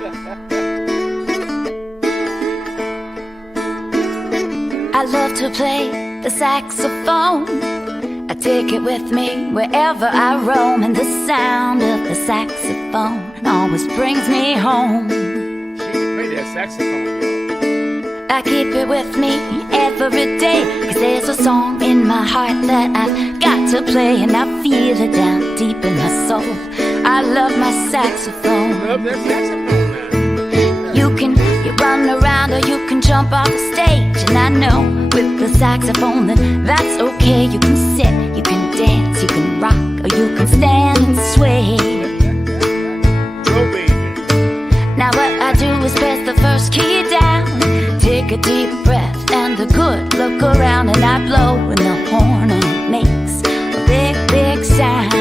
I love to play the saxophone. I take it with me wherever I roam, and the sound of the saxophone always brings me home. She can play that saxophone, yo. I keep it with me every day, 'cause there's a song in my heart that I've got to play, and I feel it down deep in my soul. I love my saxophone. Love that saxophone, man. You run around or you can jump off the stage, and I know with the saxophone then that's okay. You can sit, you can dance, you can rock, or you can stand and sway. Oh, baby. Now what I do is press the first key down, take a deep breath and a good look around, and I blow in the horn and it makes a big, big sound.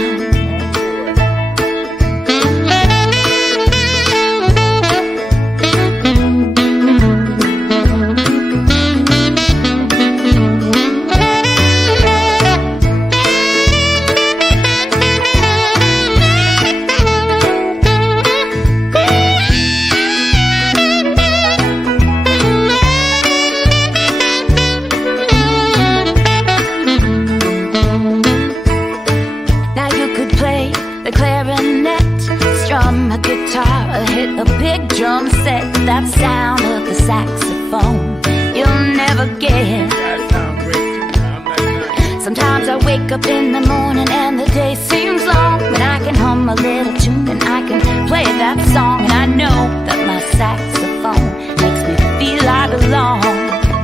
A big drum set, that sound of the saxophone you'll never get. That sounds great too. I'm not lying. Sometimes I wake up in the morning and the day seems long, when I can hum a little tune and I can play that song, and I know that my saxophone makes me feel I belong.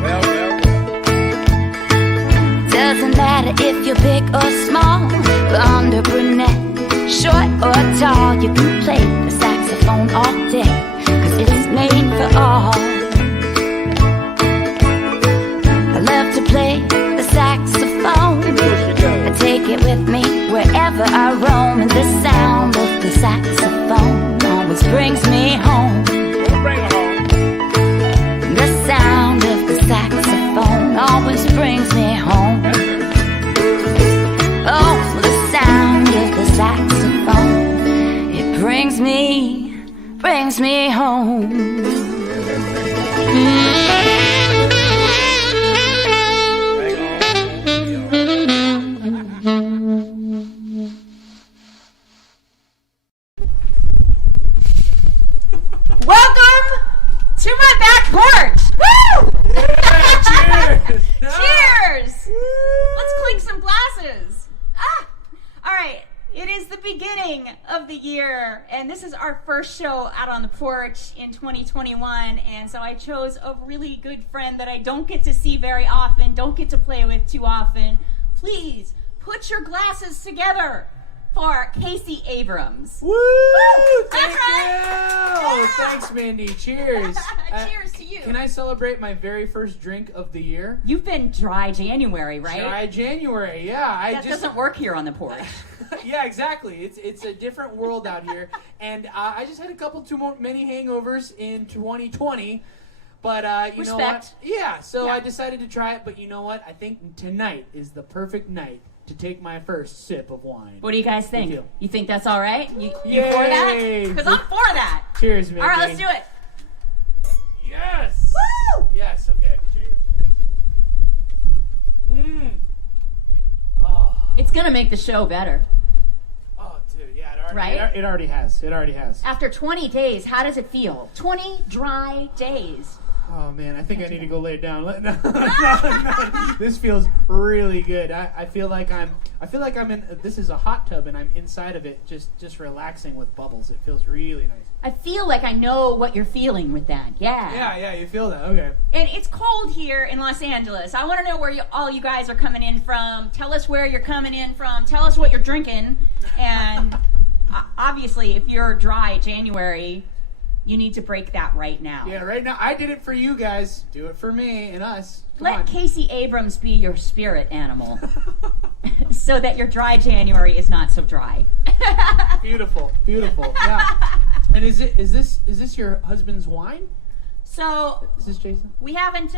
Well. Doesn't matter if you're big or small, blonde or brunette, short or tall, you can play the saxophone all day, 'cause it's made for all. I love to play the saxophone. I take it with me wherever I roam, and the sound of the saxophone always brings me home. Bring her home. The sound of the saxophone always brings me home. Oh, the sound of the saxophone, it brings me home. Welcome to my back porch. Woo! Yeah, cheers. Cheers! Let's clink some glasses. All right. It is the beginning of the year, and this is our first show out on the porch in 2021, and so I chose a really good friend that I don't get to see very often, don't get to play with too often. Please put your glasses together for Casey Abrams. Woo! Thank That's right. you! Yeah. Thanks, Mindi. Cheers. Cheers to you. Can I celebrate my very first drink of the year? You've been dry January, right? Dry January, yeah. That doesn't work here on the porch. Yeah, exactly. It's a different world out here, and I just had a couple many hangovers in 2020, but you know what? Yeah, so Yeah. I decided to try it. But you know what? I think tonight is the perfect night to take my first sip of wine. What do you guys think? Good deal. You think that's all right? You for Yay. that? Because I'm for that. Cheers, Mindi. All right, let's do it. Yes. Woo! Yes. Okay. Cheers. Oh. It's gonna make the show better. Oh, dude. Yeah. Right? It already has. It already has. After 20 days, how does it feel? 20 dry days. Oh man, I think I need to go lay it down. No. This feels really good. I feel like I'm in. This is a hot tub, and I'm inside of it, just relaxing with bubbles. It feels really nice. I feel like I know what you're feeling with that. Yeah. Yeah. You feel that? Okay. And it's cold here in Los Angeles. I want to know where all you guys are coming in from. Tell us where you're coming in from. Tell us what you're drinking. And obviously, if you're dry January, you need to break that right now. Yeah. Right now, I did it for you guys. Do it for me and us. Come Let on. Casey Abrams be your spirit animal, so that your dry January is not so dry. Beautiful. Yeah. And is this your husband's wine? So Is this Jason? we haven't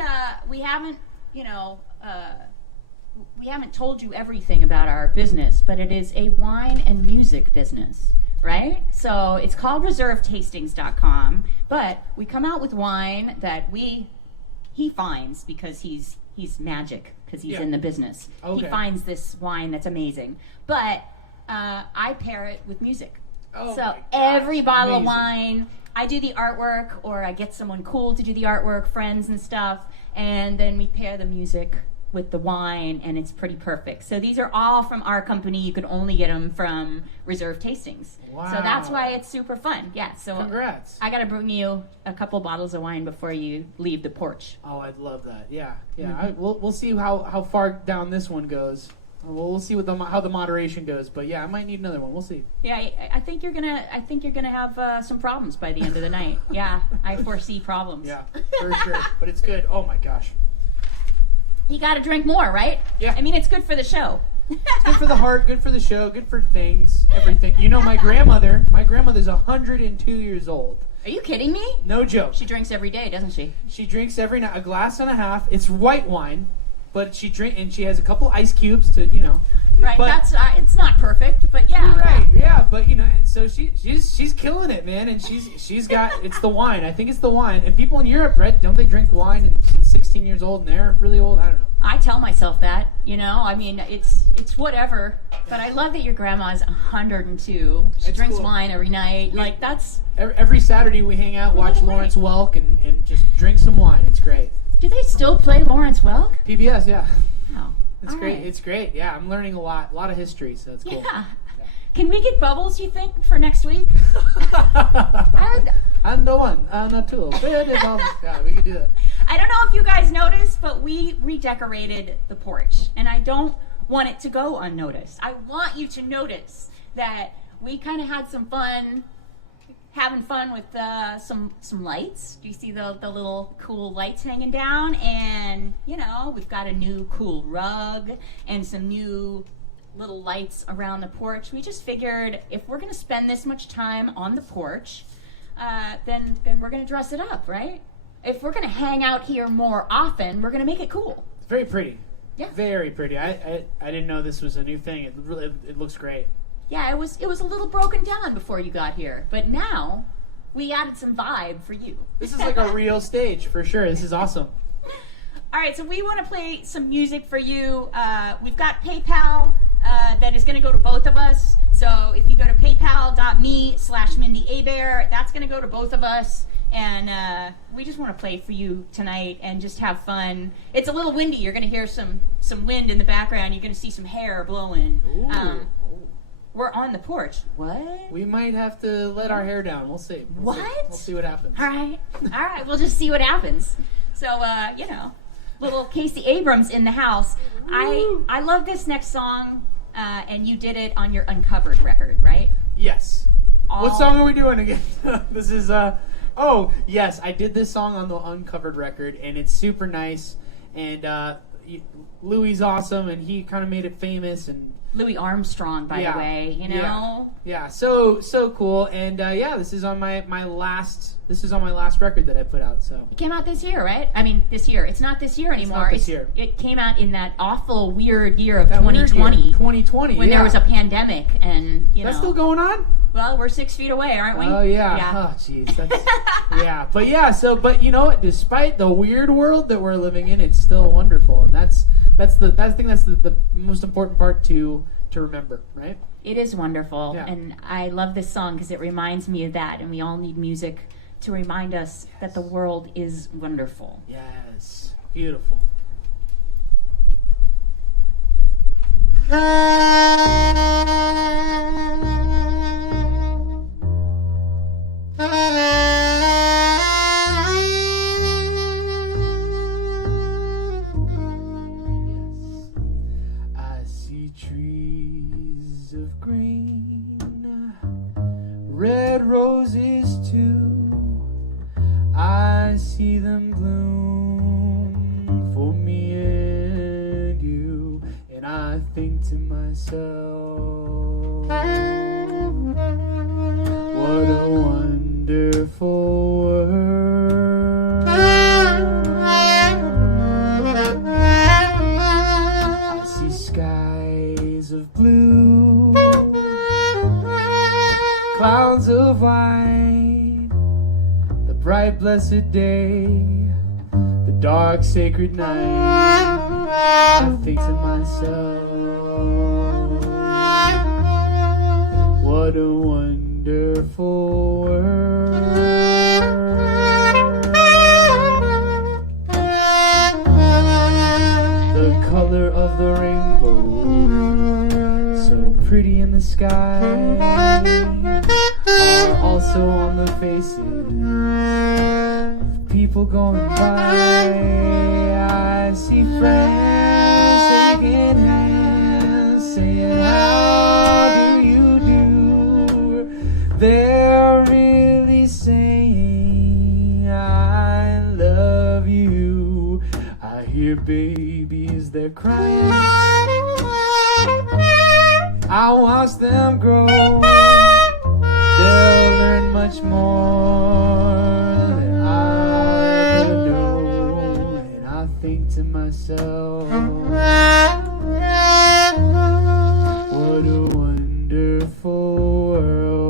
told you everything about our business, but it is a wine and music business. right? So it's called reservetastings.com, but we come out with wine that he finds because he's magic, because he's Yeah. in the business. Okay. He finds this wine that's amazing. But I pair it with music. Oh So my gosh, every bottle of amazing. wine, I do the artwork, or I get someone cool to do the artwork, friends and stuff, and then we pair the music with the wine, and it's pretty perfect. So these are all from our company. You can only get them from Reserve Tastings. Wow. So that's why it's super fun. Yeah, so Congrats. I got to bring you a couple bottles of wine before you leave the porch. Oh, I'd love that. Yeah, yeah. Mm-hmm. We'll see how far down this one goes. We'll see what how the moderation goes. But yeah, I might need another one. We'll see. Yeah, I think you're gonna have some problems by the end of the night. Yeah, I foresee problems. Yeah, for sure. But it's good. Oh my gosh. You got to drink more, right? Yeah. I mean, it's good for the show. It's good for the heart, good for the show, good for things, everything. You know, my grandmother's 102 years old. Are you kidding me? No joke. She drinks every day, doesn't she? She drinks every night, a glass and a half. It's white wine, but she has a couple ice cubes to, Right. But, That's it's not perfect, but yeah. right. Yeah, but so she's killing it, man, and she's got it's the wine. I think it's the wine. And people in Europe, right? Don't they drink wine and she's 16 years old and they're really old? I don't know. I tell myself that, I mean, it's whatever. But I love that your grandma's 102. She It's drinks cool. wine every night. Like, that's... Every Saturday we hang out, watch Right. Lawrence Welk, and just drink some wine. It's great. Do they still play Lawrence Welk? PBS, yeah. Oh, It's all great. right. It's great. Yeah, I'm learning a lot of history, so it's cool. Yeah. Can we get Bubbles, you think, for next week? And the one, and the two. Yeah, we could do that. I don't know if you guys noticed, but we redecorated the porch, and I don't want it to go unnoticed. I want you to notice that we kind of had some fun, having fun with some lights. Do you see the little cool lights hanging down? And, we've got a new cool rug and some new little lights around the porch. We just figured if we're going to spend this much time on the porch, then we're going to dress it up, right? If we're going to hang out here more often, we're going to make it cool. It's very pretty. Yeah. Very pretty. I didn't know this was a new thing. It looks great. Yeah, it was a little broken down before you got here, but now we added some vibe for you. This is like a real stage for sure. This is awesome. All right, so we want to play some music for you. We've got PayPal that is going to go to both of us. So if you go to paypal.me/Mindi Abair, that's going to go to both of us. And we just want to play for you tonight and just have fun. It's a little windy. You're going to hear some wind in the background. You're going to see some hair blowing. Ooh. We're on the porch. What? We might have to let our hair down. We'll see. What? We'll see what happens. All right. We'll just see what happens. So, little Casey Abrams in the house. I love this next song, and you did it on your Uncovered record, right? Yes. What song are we doing again? This is oh yes, I did this song on the Uncovered record, and it's super nice. And Louis awesome, and he kind of made it famous. And Louis Armstrong, by the way, Yeah, so cool. And this is on my last record that I put out. So It came out this year, right? I mean, this year. It's not this year anymore. not this year. It came out in that awful, weird year of that weird 2020. year, 2020, When yeah. there was a pandemic, and, That's still going on? Well, we're 6 feet away, aren't we? Oh yeah. Oh jeez. Yeah. But you know what? Despite the weird world that we're living in, it's still wonderful, and that's the most important part to remember, right? It is wonderful, Yeah. and I love this song because it reminds me of that, and we all need music to remind us that the world is wonderful. Yes. Beautiful. I see trees of green, red roses too. I see them bloom for me and you, and I think to myself, what a wonderful world. I see skies of blue, bright blessed day, the dark sacred night, I think to myself, what a wonderful world. The color of the rainbow, so pretty in the sky, are also on the faces of people going by. I see friends shaking hands, saying, how do you do? They're really saying, I love you. I hear babies, they're crying. I watch them grow. They'll learn much more than I'll ever know. And I think to myself, what a wonderful world.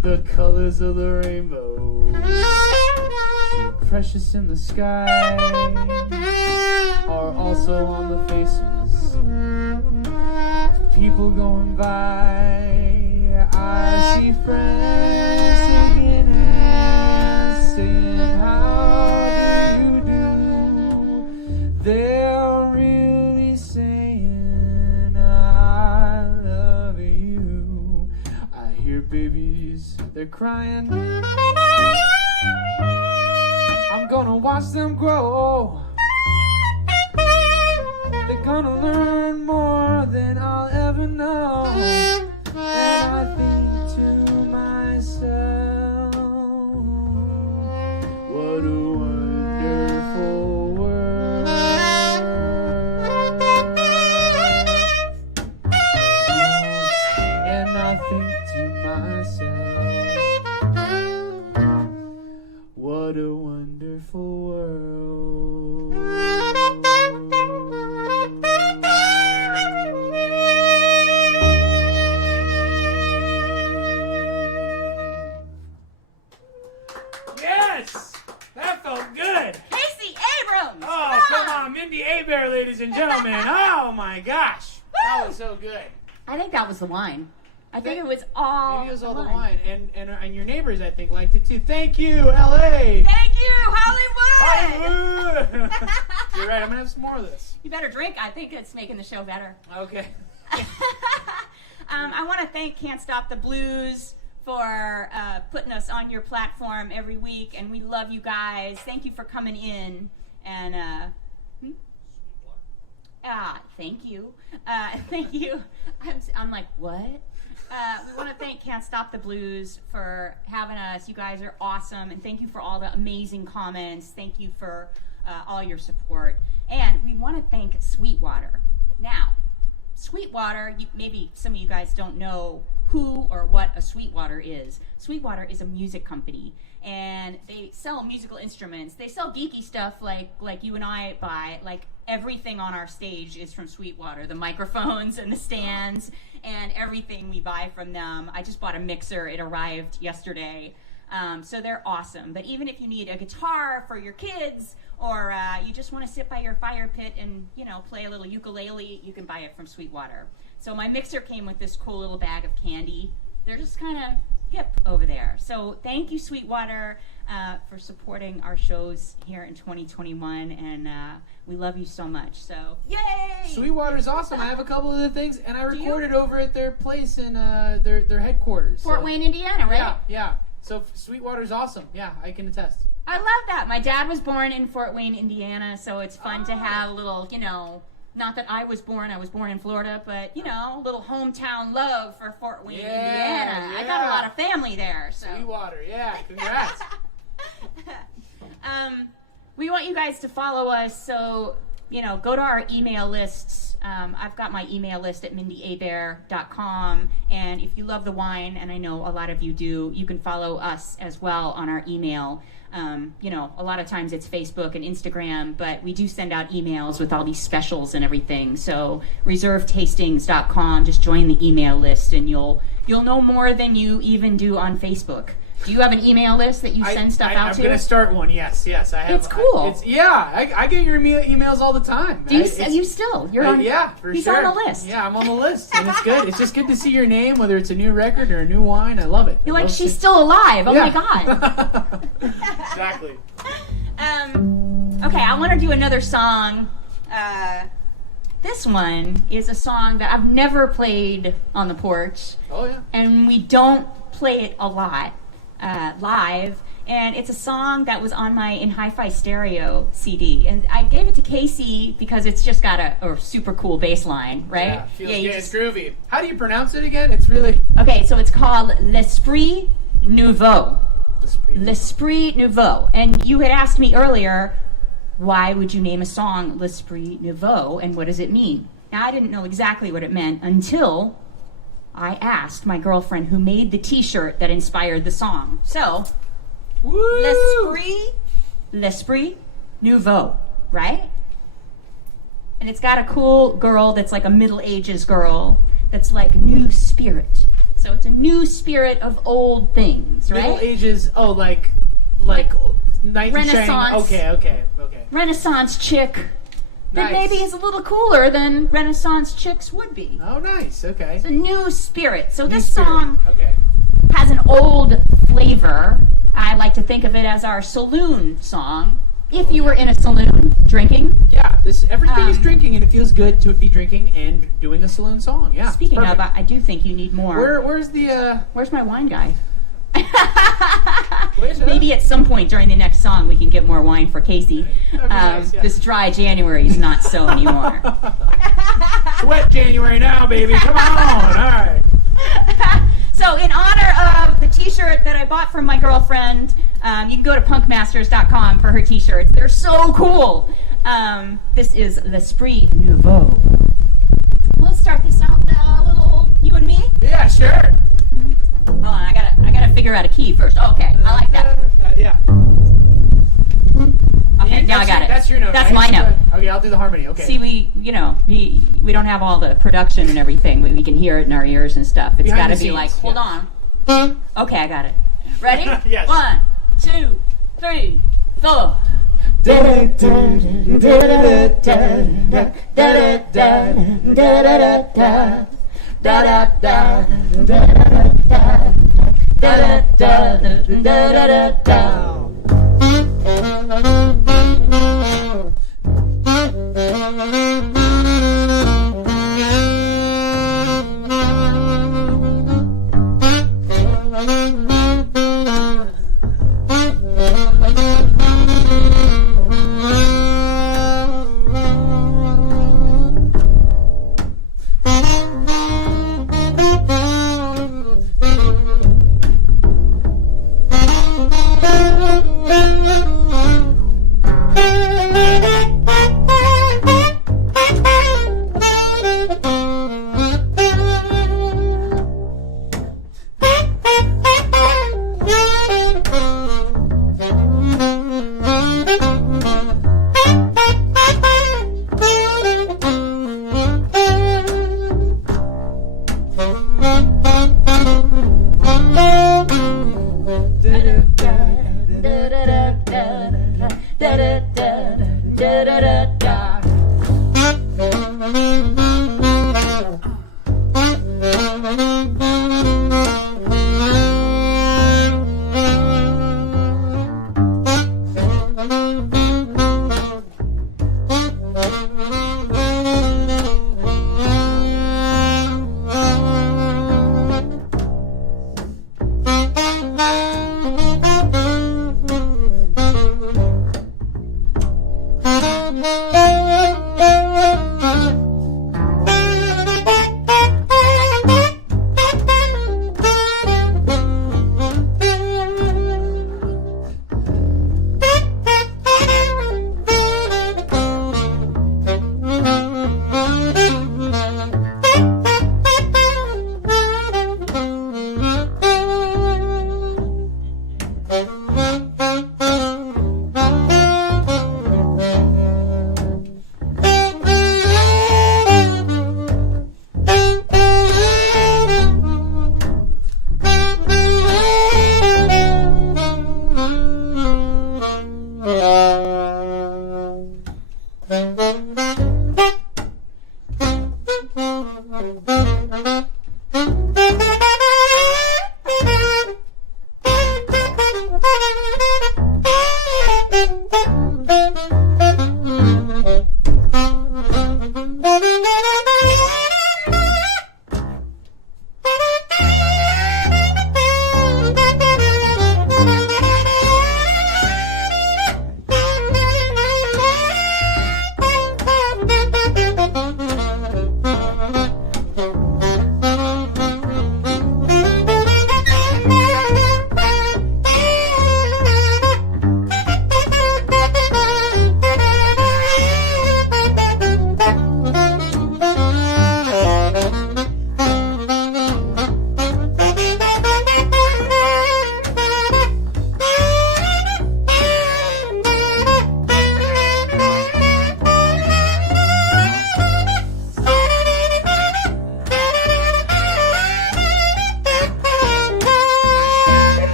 The colors of the rainbow, so precious in the sky, are also on the faces of people going by. I see friends shaking hands, saying, how do you do? They're really saying, I love you. I hear babies, they're crying. I'm gonna watch them grow. They're gonna learn more than I'll ever know. And I think to myself, what a wonderful world. And I think to myself, what a wonderful world. Yes! That felt good! Casey Abrams! Oh, come on, Mindi, Abair, ladies and gentlemen. Oh my gosh. That was so good. I think that was the wine. I think it was all Maybe it was all the wine. And your neighbors, I think, liked it too. Thank you, LA! Thank you, Hollywood! You're right, I'm gonna have some more of this. You better drink. I think it's making the show better. Okay. I want to thank Can't Stop the Blues for putting us on your platform every week, and we love you guys. Thank you for coming in. And thank you. Thank you. I'm like, what? We want to thank Can't Stop the Blues for having us. You guys are awesome, and thank you for all the amazing comments. Thank you for all your support. And we want to thank Sweetwater. Now, Sweetwater, maybe some of you guys don't know who or what a Sweetwater is. Sweetwater is a music company, and they sell musical instruments. They sell geeky stuff like you and I buy. Like everything on our stage is from Sweetwater. The microphones and the stands and everything we buy from them. I just bought a mixer. It arrived yesterday. So they're awesome. But even if you need a guitar for your kids, or you just want to sit by your fire pit and, play a little ukulele, you can buy it from Sweetwater. So my mixer came with this cool little bag of candy. They're just kind of hip over there. So thank you, Sweetwater, for supporting our shows here in 2021, and we love you so much. So yay! Sweetwater's awesome. I have a couple of the things, and I recorded over at their place in their headquarters. Fort Wayne, Indiana, right? Yeah, yeah. So Sweetwater's awesome. Yeah, I can attest. I love that. My dad was born in Fort Wayne, Indiana, so it's fun to have a little, not that I was born in Florida, but, a little hometown love for Fort Wayne, Indiana. Yeah. I got a lot of family there. So. Sweetwater, yeah, congrats. We want you guys to follow us, so, go to our email lists. I've got my email list at MindiAbair.com, and if you love the wine, and I know a lot of you do, you can follow us as well on our email. A lot of times it's Facebook and Instagram, but we do send out emails with all these specials and everything. So reservetastings.com, just join the email list, and you'll know more than you even do on Facebook. Do you have an email list that you send stuff out to? I'm going to start one, yes, I have. It's cool. I get your emails all the time. Do you still? You're on. Yeah, for he's sure. on the list. Yeah, I'm on the list, and it's good. It's just good to see your name, whether it's a new record or a new wine. I love it. You're like, she's still alive. Oh Yeah. my God. Exactly. Okay, I want to do another song. This one is a song that I've never played on the porch. Oh, yeah. And we don't play it a lot live. And it's a song that was on my In Hi-Fi Stereo CD. And I gave it to Casey because it's just got a super cool bass line, right? Yeah, it's groovy. How do you pronounce it again? It's really... Okay, so it's called L'Esprit Nouveau. L'Esprit Nouveau. And you had asked me earlier, why would you name a song L'Esprit Nouveau, and what does it mean? Now, I didn't know exactly what it meant until I asked my girlfriend who made the t-shirt that inspired the song. So, Woo! L'Esprit Nouveau, right? And it's got a cool girl that's like a Middle Ages girl that's like new spirit. So it's a new spirit of old things, right? Middle Ages, like knight in shining. Renaissance. Okay. Renaissance chick that Nice. maybe is a little cooler than Renaissance chicks would be. Oh, nice. Okay. It's a new spirit. So New this spirit. song Okay. has an old flavor. I like to think of it as our saloon song. If you were in a saloon drinking. Yeah, everything is drinking, and it feels good to be drinking and doing a saloon song. Yeah. Speaking perfect. of, I do think you need more. Where's the Where's my wine guy? Where's that? Maybe at some point during the next song we can get more wine for Casey. That'd be nice, yeah. This dry January is not so anymore. It's wet January now, baby. Come on. All right. So in honor of the t-shirt that I bought from my girlfriend, you can go to punkmasters.com for her t-shirts. They're so cool. This is L'Esprit Nouveau. Let's start this out a little, you and me? Yeah, sure. Hold on, I gotta figure out a key first. Oh, okay, I like that. Yeah. Okay, now I got it. That's your note. That's right? my note. Okay, I'll do the harmony. Okay. See, we don't have all the production and everything. We can hear it in our ears and stuff. It's Behind got to the be like, scenes, hold yeah. on. Okay, I got it. Ready? Yes. 1, 2, 3, 4.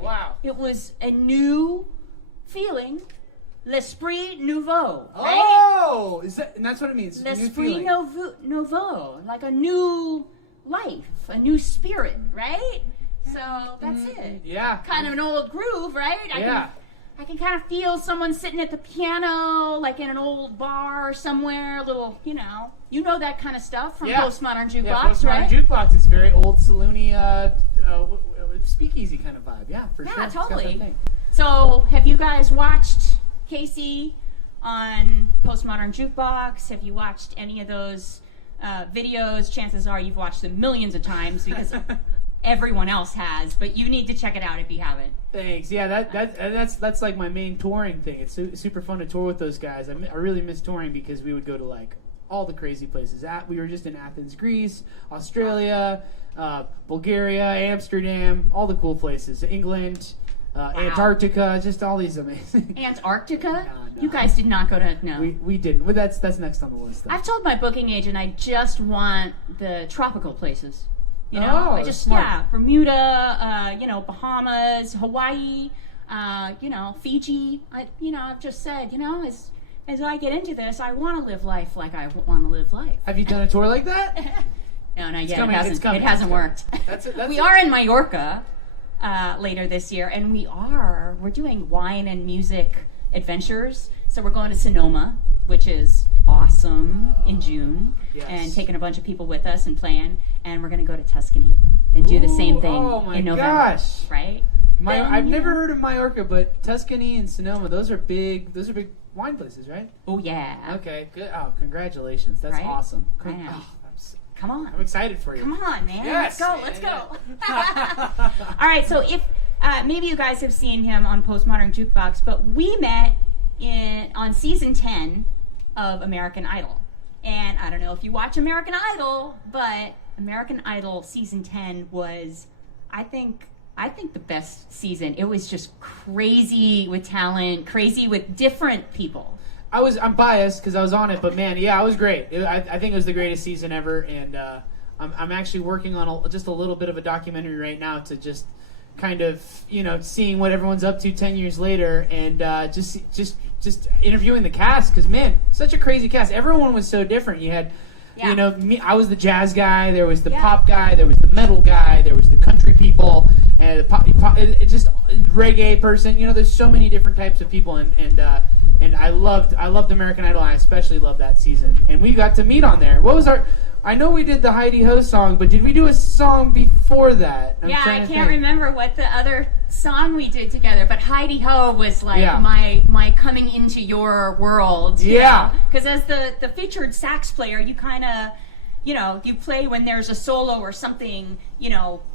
Wow. It was a new feeling, l'esprit nouveau, right? Oh, and that's what it means. L'esprit nouveau, like a new life, a new spirit, right? So that's it. Yeah. Kind of an old groove, right? I can kind of feel someone sitting at the piano, like in an old bar somewhere, a little, you know that kind of stuff from Postmodern Jukebox, right? Postmodern Jukebox is very old saloony, speakeasy kind of vibe. Yeah, for sure. Yeah, totally. So, have you guys watched Casey on Postmodern Jukebox? Have you watched any of those videos? Chances are you've watched them millions of times because everyone else has, but you need to check it out if you haven't. Thanks. Yeah, that's like my main touring thing. It's super fun to tour with those guys. I really miss touring because we would go to like all the crazy places. We were just in Athens, Greece, Australia, Bulgaria, Amsterdam, all the cool places. England, Antarctica, just all these amazing. Antarctica? No. You guys did not go to We didn't. Well, that's next on the list. Though. I've told my booking agent I just want the tropical places. You know, I just smart. Bermuda, Bahamas, Hawaii, Fiji. I've just said, as I get into this, I want to live life like I want to live life. Have you done a tour like that? No, not yet. Coming, It hasn't worked. We are in Mallorca later this year, and we're doing wine and music adventures. So we're going to Sonoma, which is awesome, in June, and taking a bunch of people with us and playing. And we're going to go to Tuscany and do the same thing in November. Gosh. Right? I've never heard of Mallorca, but Tuscany and Sonoma, those are big wine places, right? Oh, yeah. Okay, good. Oh, congratulations. That's awesome. I know. Come on. I'm excited for you. Come on, man. Yes. Let's go. All right, so if maybe you guys have seen him on Postmodern Jukebox, but we met on season 10 of American Idol. And I don't know if you watch American Idol, but American Idol season 10 was, I think the best season. It was just crazy with talent, crazy with different people. I'm biased because I was on it, but man, yeah, it was great. I think it was the greatest season ever, and I'm actually working on just a little bit of a documentary right now to just kind of seeing what everyone's up to 10 years later, and just interviewing the cast because man, such a crazy cast. Everyone was so different. You had. Me. I was the jazz guy. There was the pop guy. There was the metal guy. There was the country people, and the pop just reggae person. There's so many different types of people, and and I loved American Idol. And I especially loved that season, and we got to meet on there. What was our? I know we did the Heidi Ho song, but did we do a song before that? I can't remember what the other song we did together, but Heidi Ho was like my coming into your world. Because as the featured sax player, you kind of, you play when there's a solo or something,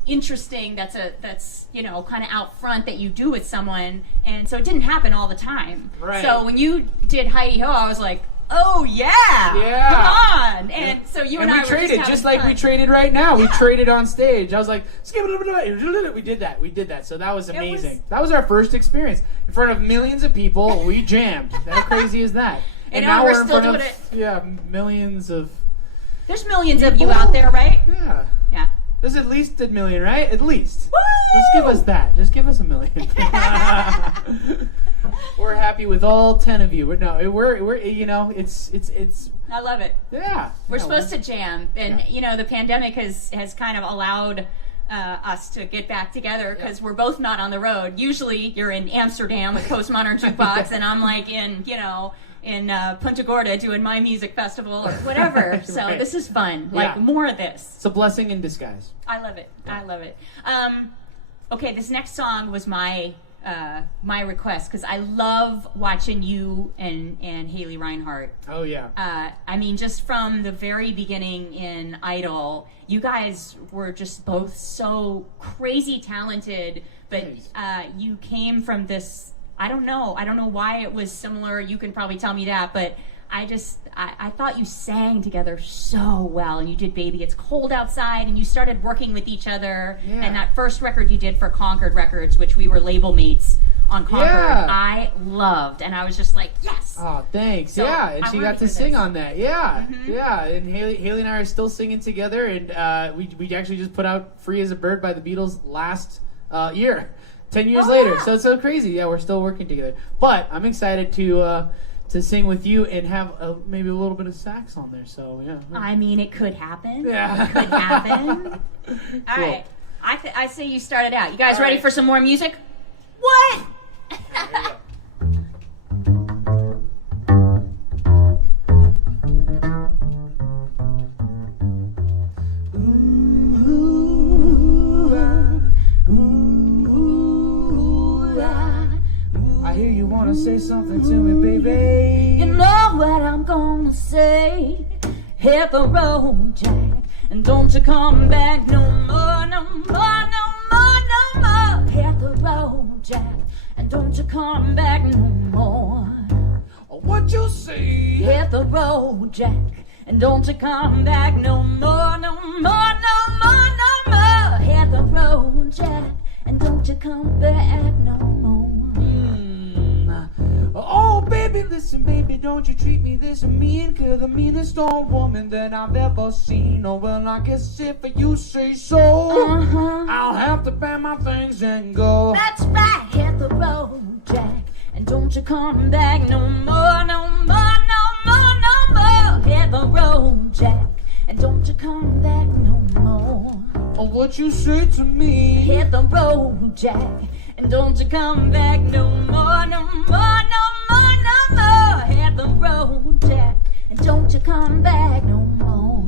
interesting that's kind of out front that you do with someone, and so it didn't happen all the time. Right. So when you did Heidi Ho, I was like, oh yeah, come on! And so you and I we were traded just like fun. we traded right now. We traded on stage. I was like, we did that. So that was amazing. That was our first experience in front of millions of people. We jammed. How crazy is that? And now we're in still front doing of millions of. There's millions of you out there, right? Yeah. Yeah. There's at least a million, right? At least. Woo! Just give us that. Just give us a million. We're happy with all 10 of you. We're it's. I love it. Yeah. We're supposed to jam, and the pandemic has kind of allowed us to get back together because we're both not on the road. Usually, you're in Amsterdam with Postmodern Jukebox, and I'm like in Punta Gorda doing my music festival or whatever. So this is fun. More of this. It's a blessing in disguise. I love it. I love it. Okay, this next song was my request because I love watching you and Haley Reinhart. Oh yeah. I mean, just from the very beginning in Idol, you guys were just both so crazy talented, but you came from this. I don't know why it was similar. You can probably tell me that, but I thought you sang together so well, and you did Baby It's Cold Outside, and you started working with each other, and that first record you did for Concord Records, which we were label mates on Concord, I loved, and I was just like, yes! Oh, thanks. So and she got to sing on that. Yeah, Mm-hmm. yeah, and Haley and I are still singing together, and we actually just put out Free as a Bird by the Beatles last year, 10 years later, so it's so crazy. Yeah, we're still working together, but I'm excited to sing with you and have maybe a little bit of sax on there. So yeah. I mean, it could happen. Yeah. It could happen. All right. I say you start it out. You guys ready for some more music? What? I hear you wanna say something to me, baby. You know what I'm gonna say. Hit the road, Jack, and don't you come back no more, no more, no more, no more. Hit the road, Jack, and don't you come back no more. What you say? Hit the road, Jack, and don't you come back no more, no more, no more, no more. Hit the road, Jack, and don't you come back no more. Oh, baby, listen, baby, don't you treat me this mean, 'cause the meanest old woman that I've ever seen. Oh, well, I guess if you say so, I'll have to pack my things and go. That's right, hit the road, Jack, and don't you come back no more, no more, no more, no more. Hit the road, Jack, and don't you come back no more. Oh, what you say to me? Hit the road, Jack, and don't you come back no more, no more, no more, no more. Hit the road, Jack, and don't you come back no more.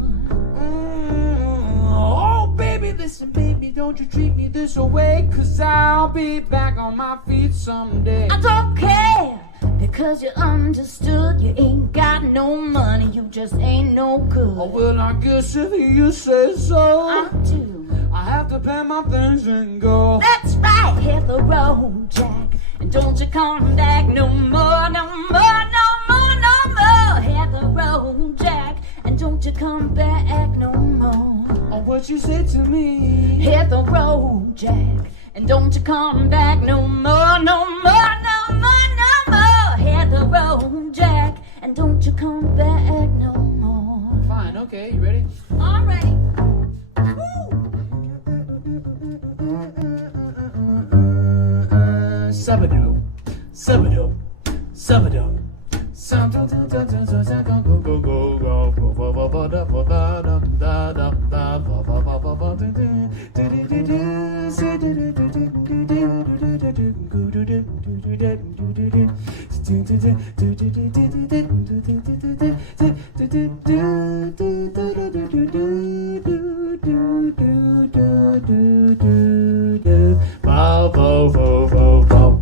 Oh, baby, listen, baby, don't you treat me this way, 'cause I'll be back on my feet someday. I don't care, because you understood. You ain't got no money, you just ain't no good. Oh, well, I guess if you say so, I do. I have to pack my things and go. That's right, hit the road, Jack, and don't you come back no more, no more, no more, no more. Hit the road, Jack, and don't you come back no more. Oh, what you say to me? Hit the road, Jack, and don't you come back no more, no more, no more, no more. Hit the road, Jack, and don't you come back no more. Fine, okay, you ready? I'm ready. Sabado, sabado, sabado. do do. Bo bo bo bo bo.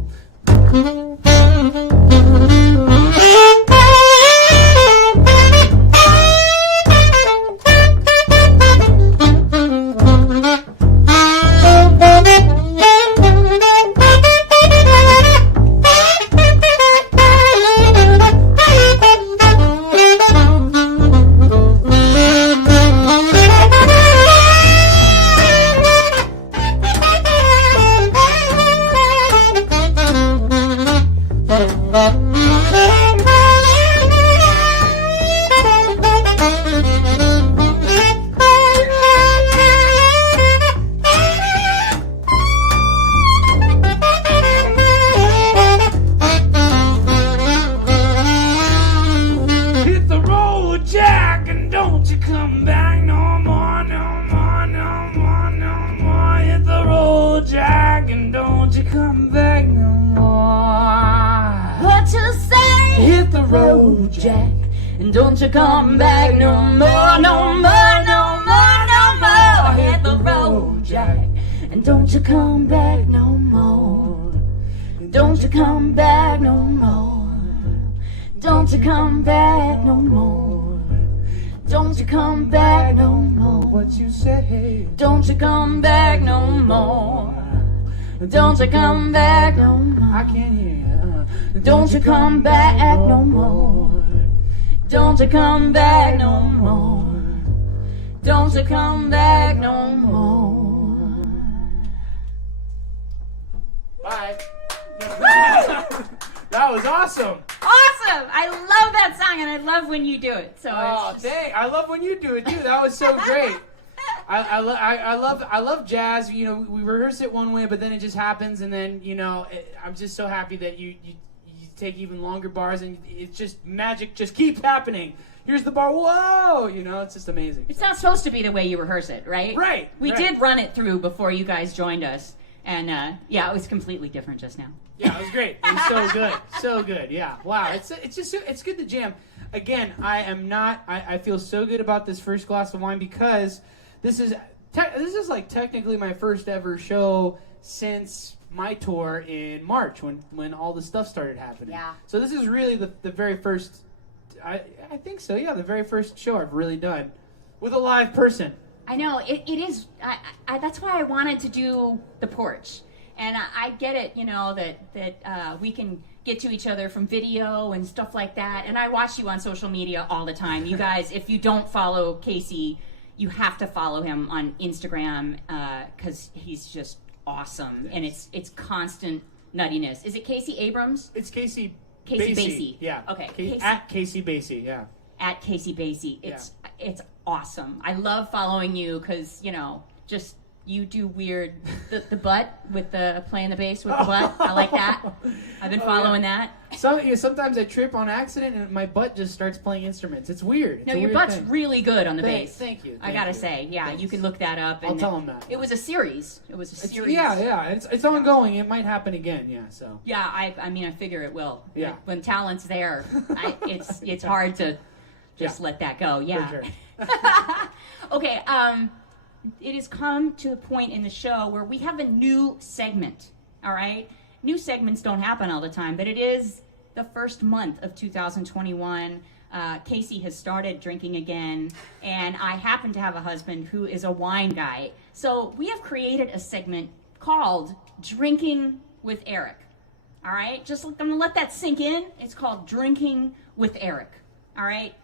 Don't you come back no more, no more, no more, no more. Hit the road, Jack, and don't you come back no more. Don't you come back no more. Don't you come back no more. Don't you come back no more. What you say? Don't you come back no more. Don't you come back no more. I can't hear you. Don't you come back no more. Don't you come back no more. Don't you come back no more. Bye. That was awesome. Awesome! I love that song, and I love when you do it. So Oh, dang! I love when you do it too. That was so great. I love jazz. You know, we rehearse it one way, but then it just happens, and then I'm just so happy that you take even longer bars, and it's just magic just keeps happening. Here's the bar. Whoa! It's just amazing. It's not supposed to be the way you rehearse it, right? Right. We did run it through before you guys joined us, and it was completely different just now. Yeah, it was great. It was so good. So good. Yeah. Wow. It's good to jam. Again, I feel so good about this first glass of wine because this is like technically my first ever show since my tour in March when all the stuff started happening. Yeah. So this is really the very first, I think so, yeah, the very first show I've really done with a live person. I know, it is, that's why I wanted to do the porch. And I get it, that we can get to each other from video and stuff like that. And I watch you on social media all the time. You guys, if you don't follow Casey, you have to follow him on Instagram because he's just awesome. And it's constant nuttiness. Is it Casey Abrams? It's Casey Basie. Yeah. Okay. At Casey Basie, yeah. At Casey Basie. It's awesome. I love following you because, just you do weird, the butt with the playing the bass with the butt. I like that. I've been following that. Sometimes I trip on accident and my butt just starts playing instruments. It's weird. No, your butt's really good on the bass. Thank you. I gotta say, yeah, Thanks. you can look that up. And I'll tell him that. It was a series. Yeah. It's ongoing. It might happen again. Yeah. So. Yeah, I figure it will. Yeah. When talent's there, it's hard to just let that go. Yeah. For sure. Okay. It has come to a point in the show where we have a new segment. All right. New segments don't happen all the time, but it is the first month of 2021. Casey has started drinking again, and I happen to have a husband who is a wine guy. So we have created a segment called Drinking with Eric. All right? I'm going to let that sink in. It's called Drinking with Eric. All right?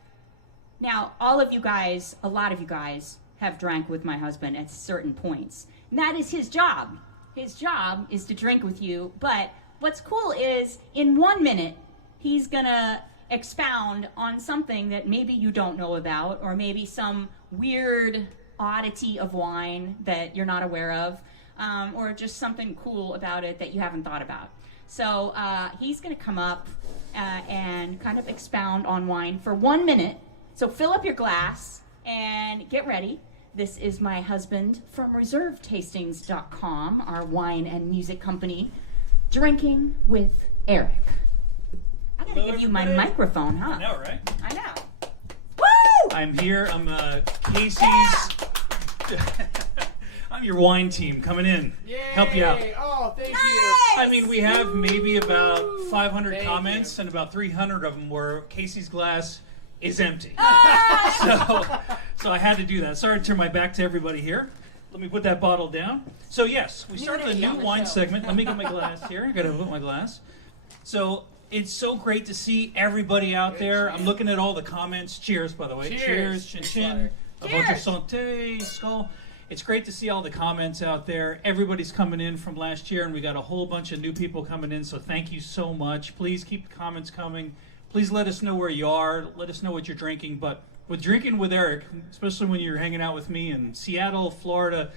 Now, a lot of you guys have drank with my husband at certain points. And that is his job. His job is to drink with you, but what's cool is in 1 minute, he's gonna expound on something that maybe you don't know about, or maybe some weird oddity of wine that you're not aware of, or just something cool about it that you haven't thought about. So he's gonna come up and kind of expound on wine for 1 minute. So fill up your glass and get ready. This is my husband from ReserveTastings.com, our wine and music company, Drinking with Eric. I'm going to give you my microphone, huh? I know, right? I know. Woo! I'm here. I'm Casey's. I'm your wine team coming in. Yay! Help you out. Oh, thank you. I mean, we have maybe about 500 Thank comments, you. and about 300 of them were Casey's glass is empty. Ah! So I had to do that. Sorry to turn my back to everybody here. Let me put that bottle down. So yes, we started a new wine segment. Let me get my glass here. I gotta put my glass. So it's so great to see everybody out there. I'm looking at all the comments. Cheers, by the way. Cheers. Chin chin. A bunch of santé, skull. It's great to see all the comments out there. Everybody's coming in from last year, and we got a whole bunch of new people coming in, so thank you so much. Please keep the comments coming. Please let us know where you are. Let us know what you're drinking. But with Drinking with Eric, especially when you're hanging out with me in Seattle, Florida,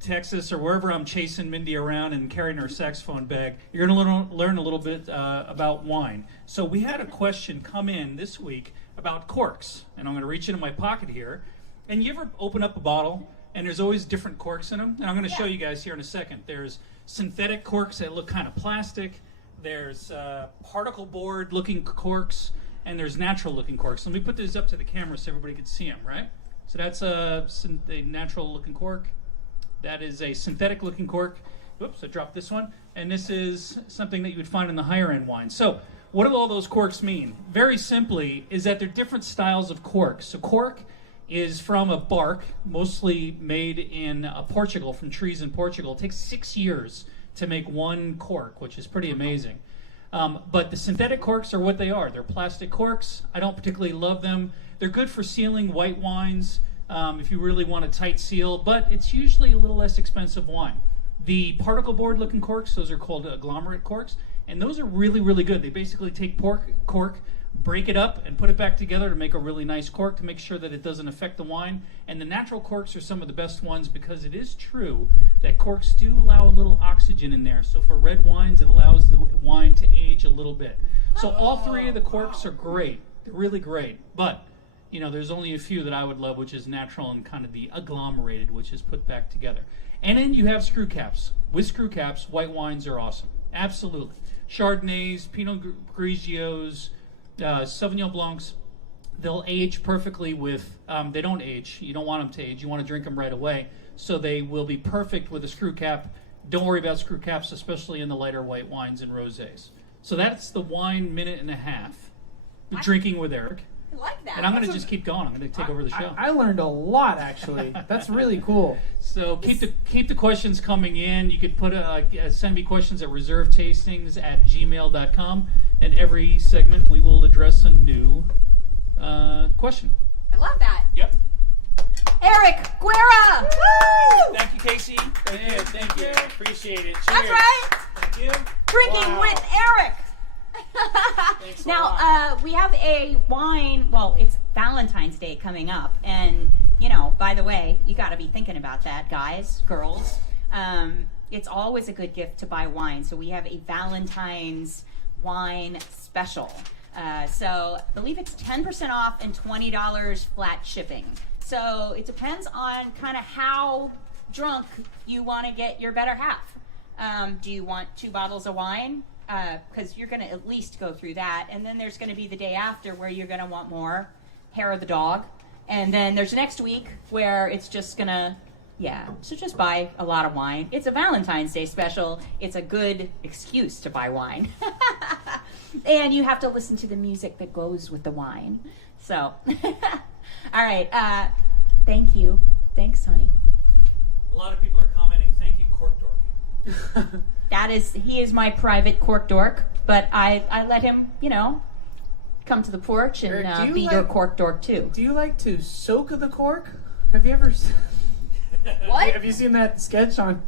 Texas, or wherever I'm chasing Mindi around and carrying her saxophone bag, you're going to learn a little bit about wine. So we had a question come in this week about corks, and I'm going to reach into my pocket here. And you ever open up a bottle, and there's always different corks in them? And I'm going to show you guys here in a second. There's synthetic corks that look kind of plastic. There's particle board looking corks, and there's natural looking corks. Let me put these up to the camera so everybody can see them, right? So that's a natural looking cork. That is a synthetic looking cork. Oops, I dropped this one. And this is something that you would find in the higher end wine. So what do all those corks mean? Very simply is that they're different styles of corks. So cork is from a bark, mostly made in Portugal, from trees in Portugal. It takes 6 years to make one cork, which is pretty amazing. But the synthetic corks are what they are. They're plastic corks. I don't particularly love them. They're good for sealing white wines if you really want a tight seal, but it's usually a little less expensive wine. The particle board looking corks, those are called agglomerate corks, and those are really, really good. They basically take cork, break it up, and put it back together to make a really nice cork to make sure that it doesn't affect the wine. And the natural corks are some of the best ones because it is true that corks do allow a little oxygen in there. So for red wines, it allows the wine to age a little bit. So all three of the corks are great. They're really great. But, you know, there's only a few that I would love, which is natural and kind of the agglomerated, which is put back together. And then you have screw caps. With screw caps, white wines are awesome. Absolutely. Chardonnays, Pinot Grigios, Sauvignon Blancs, they'll age perfectly with, they don't age. You don't want them to age. You want to drink them right away. So they will be perfect with a screw cap. Don't worry about screw caps, especially in the lighter white wines and rosés. So that's the wine minute and a half. Drinking with Eric. I like that. And I'm going to just keep going. I'm going to take over the show. I learned a lot, actually. That's really cool. So keep the questions coming in. You could put send me questions at reservetastings@gmail.com, and every segment we will address a new question. I love that. Yep. Eric Guerra! Woo! Thank you, Casey. Thank you. Appreciate it. Cheers. That's right. Thank you. Drinking Wow. with Eric. Thanks a Now, lot. we have a wine, well, it's Valentine's Day coming up. And, you know, by the way, you got to be thinking about that, guys, girls. It's always a good gift to buy wine. So we have a Valentine's wine special. So I believe it's 10% off and $20 flat shipping. So it depends on kind of how drunk you want to get your better half. Do you want 2 bottles of wine? Because you're going to at least go through that. And then there's going to be the day after where you're going to want more hair of the dog. And then there's next week where it's just going to, so just buy a lot of wine. It's a Valentine's Day special. It's a good excuse to buy wine. And you have to listen to the music that goes with the wine. So, all right. Thank you. Thanks, honey. A lot of people are commenting, thank you, Cork Dork. He is my private cork dork, but I let him, come to the porch and Eric, be your cork dork too. Do you like to soak the cork? Have you ever... What? Have you seen that sketch on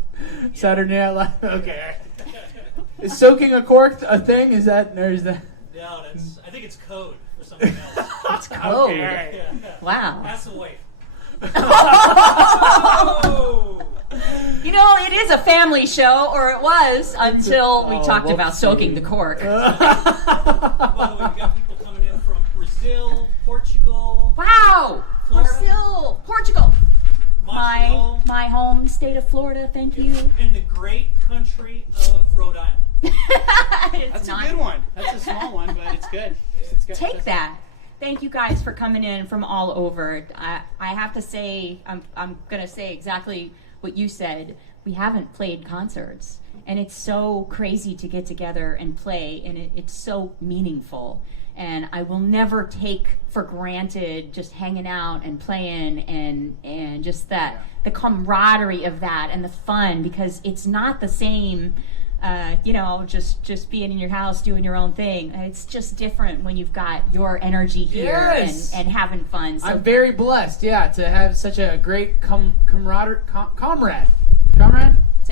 Saturday Night Live? Okay. Is soaking a cork a thing? Is that... Or is that... No, I think it's code for something else. It's cold. Okay, all right. Yeah. Wow. That's the wife. It is a family show, or it was, until we talked about soaking the cork. By the way, we got people coming in from Brazil, Portugal, Wow! Florida. Brazil, Portugal. Montreal, My home state of Florida, thank you. and the great country of Rhode Island. That's a good one. That's a small one, but it's good. It's good. Take that. Thank you guys for coming in from all over. I have to say, I'm going to say exactly what you said, we haven't played concerts. And it's so crazy to get together and play, and it's so meaningful. And I will never take for granted just hanging out and playing and just that, the camaraderie of that and the fun, because it's not the same, just being in your house doing your own thing. It's just different when you've got your energy here and having fun. So I'm very blessed, to have such a great comrade. Comrade?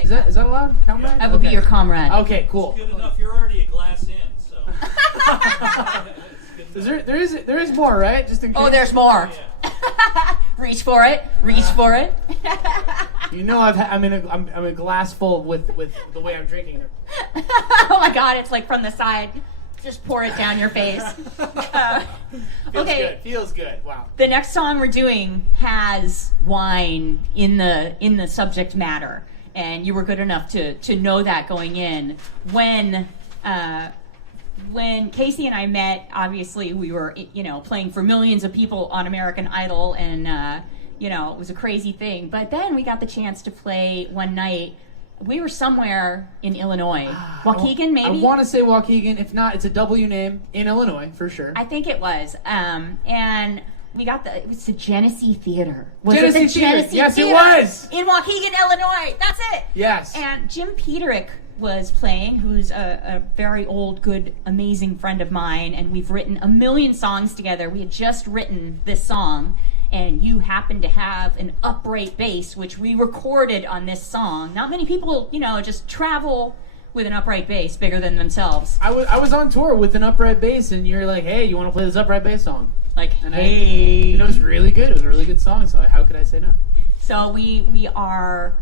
Is that allowed? Comrade? I will be your comrade. Okay, cool. Good enough. You're already a glass in, so. There is more, right? Just in case. Oh, there's more. Reach for it. Reach for it. You know, I'm a glass full with the way I'm drinking it. Oh my God! It's like from the side. Just pour it down your face. Feels good. Wow. The next song we're doing has wine in the subject matter, and you were good enough to know that going in. When Casey and I met, obviously we were playing for millions of people on American Idol, and it was a crazy thing. But then we got the chance to play one night. We were somewhere in Illinois. Waukegan, maybe? I want to say Waukegan. If not, it's a W name in Illinois, for sure. I think it was. And we got it was the Genesee Theater. Genesee Theater. Yes, it was. In Waukegan, Illinois. That's it. Yes. And Jim Peterick was playing, who's a very old, good, amazing friend of mine, and we've written a million songs together. We had just written this song, and you happen to have an upright bass, which we recorded on this song. Not many people, just travel with an upright bass bigger than themselves. I was on tour with an upright bass, and you're like, hey, you want to play this upright bass song? Like, and hey. It was really good. It was a really good song, so how could I say no? So we are,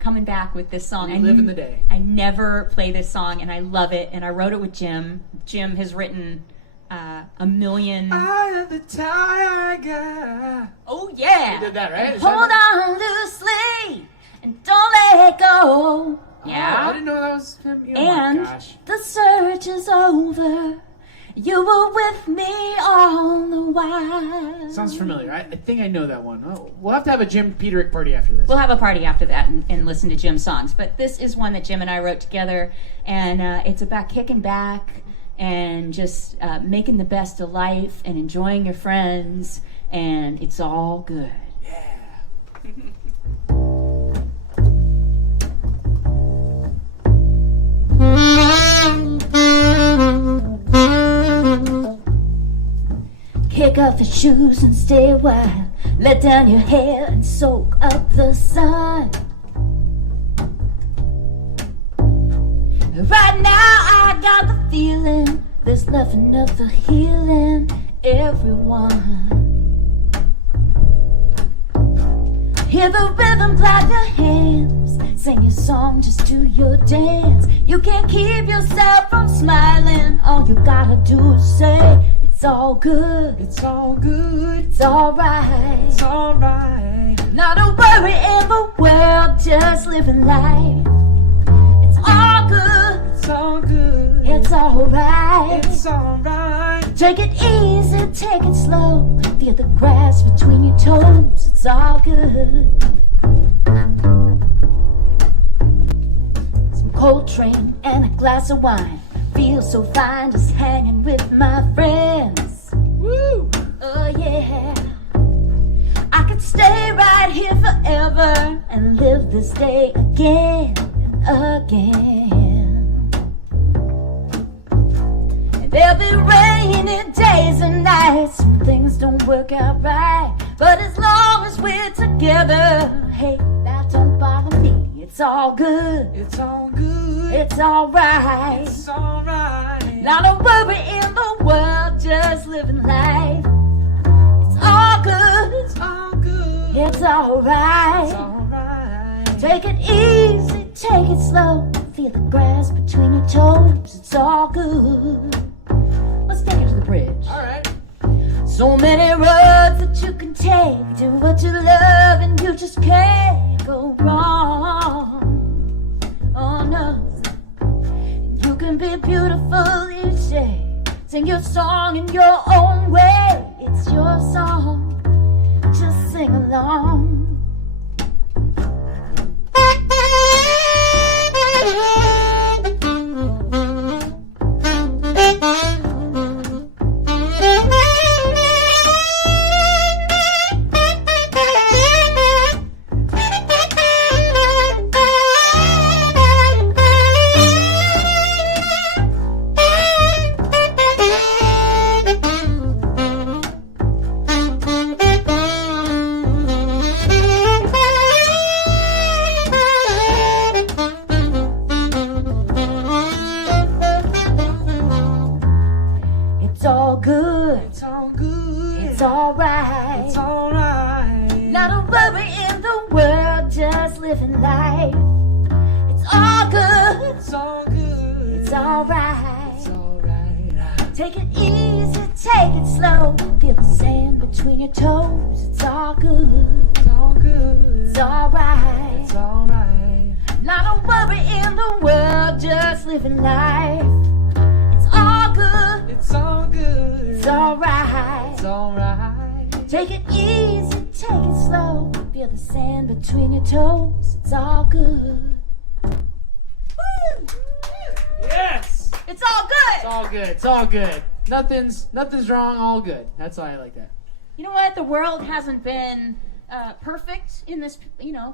coming back with this song. We live in the day. I never play this song, and I love it, and I wrote it with Jim. Jim has written a million. I am the tiger. Oh yeah! You did that, right? Hold on loosely and don't let go. Yeah. Oh, I didn't know that was him. And my gosh. the search is over. You were with me all the while. Sounds familiar. I think I know that one. Oh, we'll have to have a Jim Peterick party after this. We'll have a party after that and listen to Jim's songs. But this is one that Jim and I wrote together, and it's about kicking back and just making the best of life and enjoying your friends, and it's all good. Yeah. Kick off your shoes and stay a while. Let down your hair and soak up the sun. Right now I got the feeling there's nothing enough for healing everyone. Hear the rhythm, clap your hands, sing your song, just do your dance. You can't keep yourself from smiling. All you gotta do is say, it's all good, it's all good, it's alright, it's alright. Not a worry in the world, just living life. It's all good, it's all good, it's alright, it's alright. Take it easy, take it slow. Feel the grass between your toes, it's all good. Some Coltrane and a glass of wine. Feel so fine just hanging with my friends. Woo! Oh yeah. I could stay right here forever and live this day again and again. And there'll be rainy days and nights when things don't work out right. But as long as we're together, hey, that don't bother me. It's all good, it's all good, it's alright, it's alright. Not a worry in the world, just living life. It's all good, it's all good, it's alright, it's alright. Take it easy, take it slow. Feel the grass between your toes, it's all good. Let's take it to the bridge. Alright. So many roads that you can take, do what you love and you just can't go wrong. Oh no. You can be beautiful each day. Sing your song in your own way. It's your song, just sing along. living life. It's all good. It's all good. It's alright. It's alright. Take it easy, take it slow. Feel the sand between your toes. It's all good. It's all good. It's alright. It's alright. Not a worry in the world, just living life. It's all good. It's all good. It's alright. It's alright. Take it easy, take it slow. Feel the sand between your toes. It's all good. Woo! Yes. It's all good. It's all good. It's all good. Nothing's wrong. All good. That's why I like that. You know what? The world hasn't been perfect in this,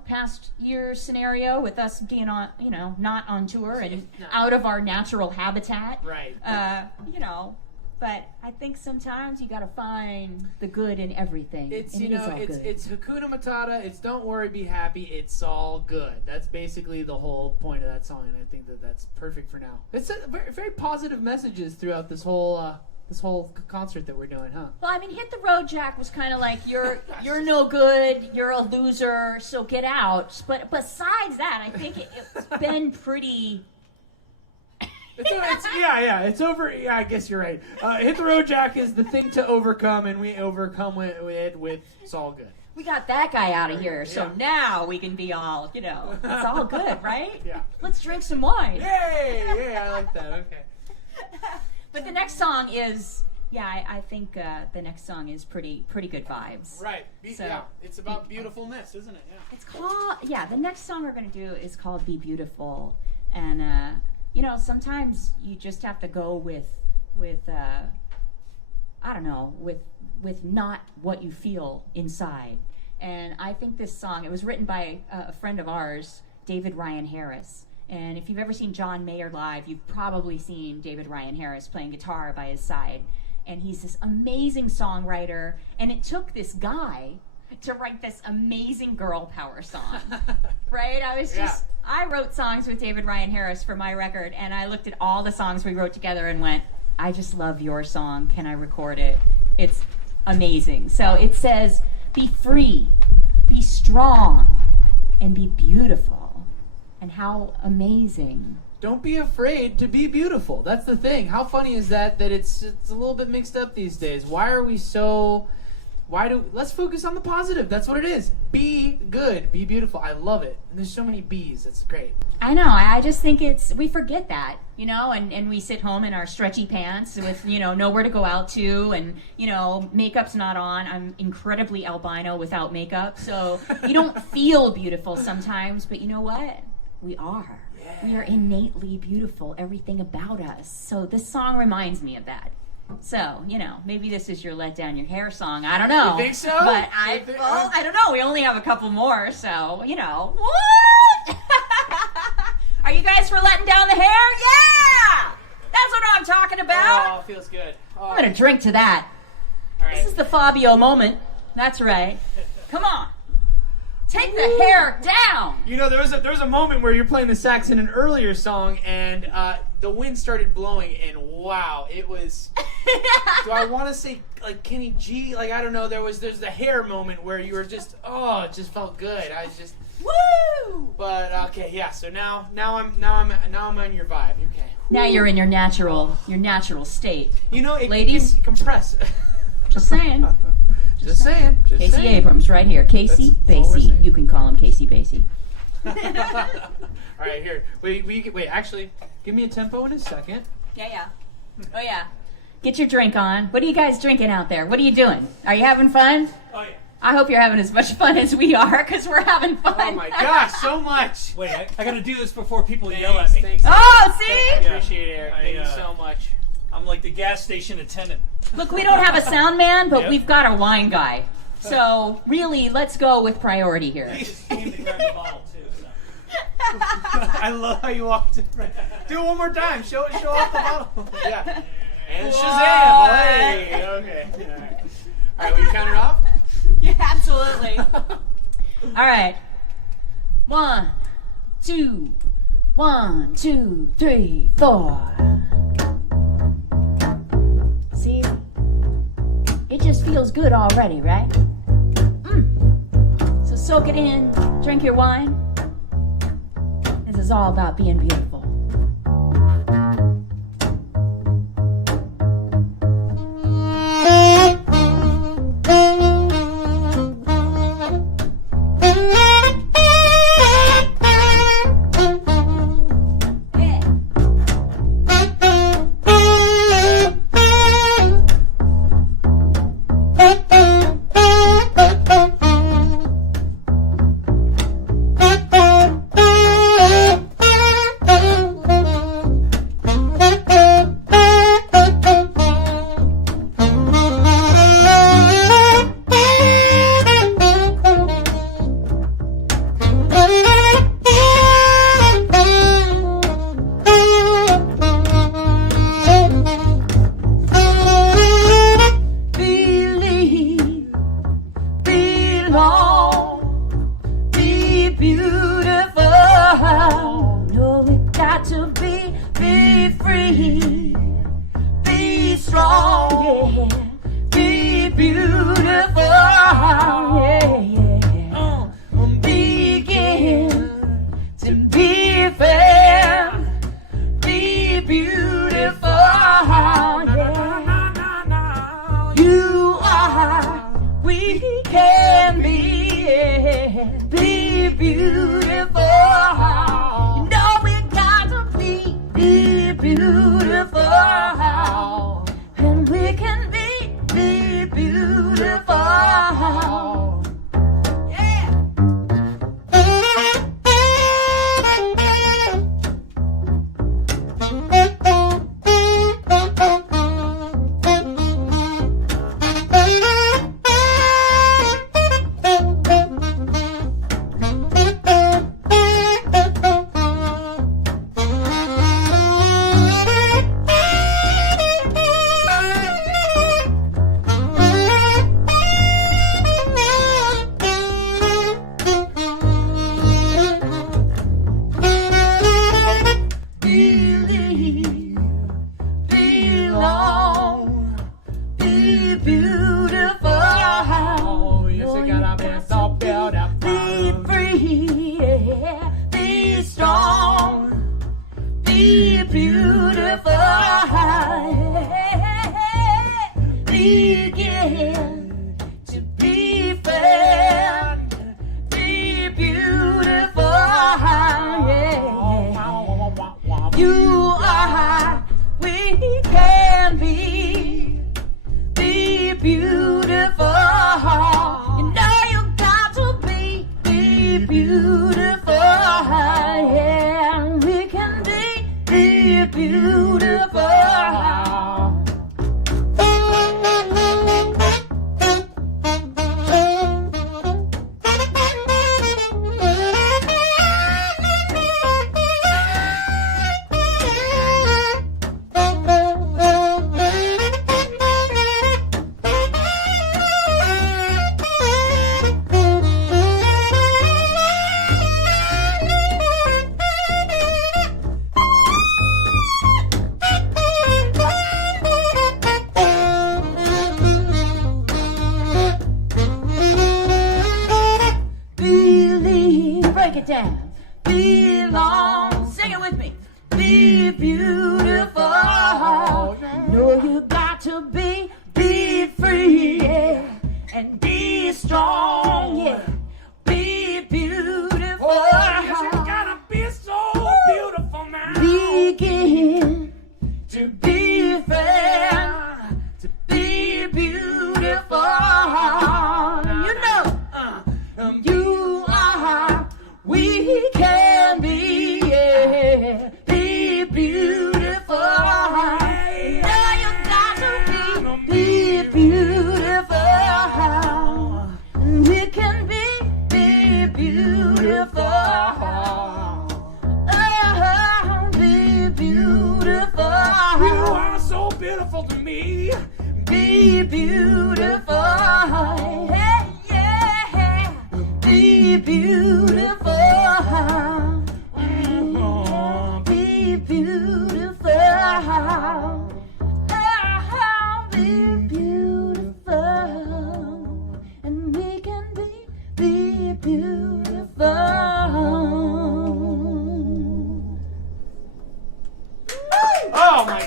past year scenario with us being on, not on tour and out of our natural habitat. Right. But I think sometimes you gotta find the good in everything. It's and it is all good. it's Hakuna Matata. It's don't worry, be happy. It's all good. That's basically the whole point of that song, and I think that's perfect for now. It's a very, very positive messages throughout this whole concert that we're doing, huh? Well, I mean, Hit the Road Jack was kind of like you're no good, you're a loser, so get out. But besides that, I think it's been pretty. It's over. Yeah, I guess you're right. Hit the Road Jack is the thing to overcome, and we overcome it with it's all good. We got that guy out of here, so Yeah. now we can be all, it's all good, right? Yeah. Let's drink some wine. Yay! I like that. Okay. But the next song is, I think the next song is pretty good vibes. Right. So- Yeah. It's about beautifulness, isn't it? Yeah. It's called, the next song we're going to do is called Be Beautiful. And, sometimes you just have to go with not what you feel inside. And I think this song, it was written by a friend of ours, David Ryan Harris. And if you've ever seen John Mayer live, you've probably seen David Ryan Harris playing guitar by his side. And he's this amazing songwriter. And it took this guy to write this amazing girl power song, right? I wrote songs with David Ryan Harris for my record, and I looked at all the songs we wrote together and went, I just love your song. Can I record it? It's amazing. So it says, be free, be strong, and be beautiful. And how amazing. Don't be afraid to be beautiful. That's the thing. How funny is that it's a little bit mixed up these days. Let's focus on the positive. That's what it is. Be good. Be beautiful. I love it. And there's so many B's. It's great. I know. I just think we forget that, and we sit home in our stretchy pants with, nowhere to go out to, and, makeup's not on. I'm incredibly albino without makeup, so you don't feel beautiful sometimes, but you know what? We are. Yeah. We are innately beautiful, everything about us. So this song reminds me of that. So, maybe this is your let down your hair song. I don't know. You think so? But I don't know. We only have a couple more, so, what? Are you guys for letting down the hair? Yeah! That's what I'm talking about. Oh, feels good. I'm going to drink to that. All right. This is the Fabio moment. That's right. Come on. Take the hair down. There was a moment where you're playing the sax in an earlier song, and the wind started blowing, and wow, it was. Do I want to say like Kenny G? Like I don't know. There's the hair moment where you were just it just felt good. I was just woo. But okay, yeah. So now I'm on your vibe. Okay. Now you're in your natural state. Ladies, compress. Just saying. Just saying. Casey Abrams right here. Casey That's all we're Basie. saying. You can call him Casey Basie. All right, here. Wait. Actually, give me a tempo in a second. Yeah. Oh yeah. Get your drink on. What are you guys drinking out there? What are you doing? Are you having fun? Oh yeah. I hope you're having as much fun as we are, because we're having fun. Oh my gosh, so much. Wait, I got to do this before people yell at me. Thanks. Oh, see? I appreciate it. Thank you I, so much. I'm like the gas station attendant. Look, we don't have a sound man, but Yep. we've got a wine guy. So really, let's go with priority here. He just came to grab the bottle too. So. I love how you walked in front. Do it one more time. Show off the bottle. Yeah. And Shazam. Hey. Okay. All right, will you count it off? Yeah, absolutely. All right. 1, 2, 1, 2, 3, 4. See? It just feels good already, right? So soak it in, drink your wine, is all about being beautiful. beautiful.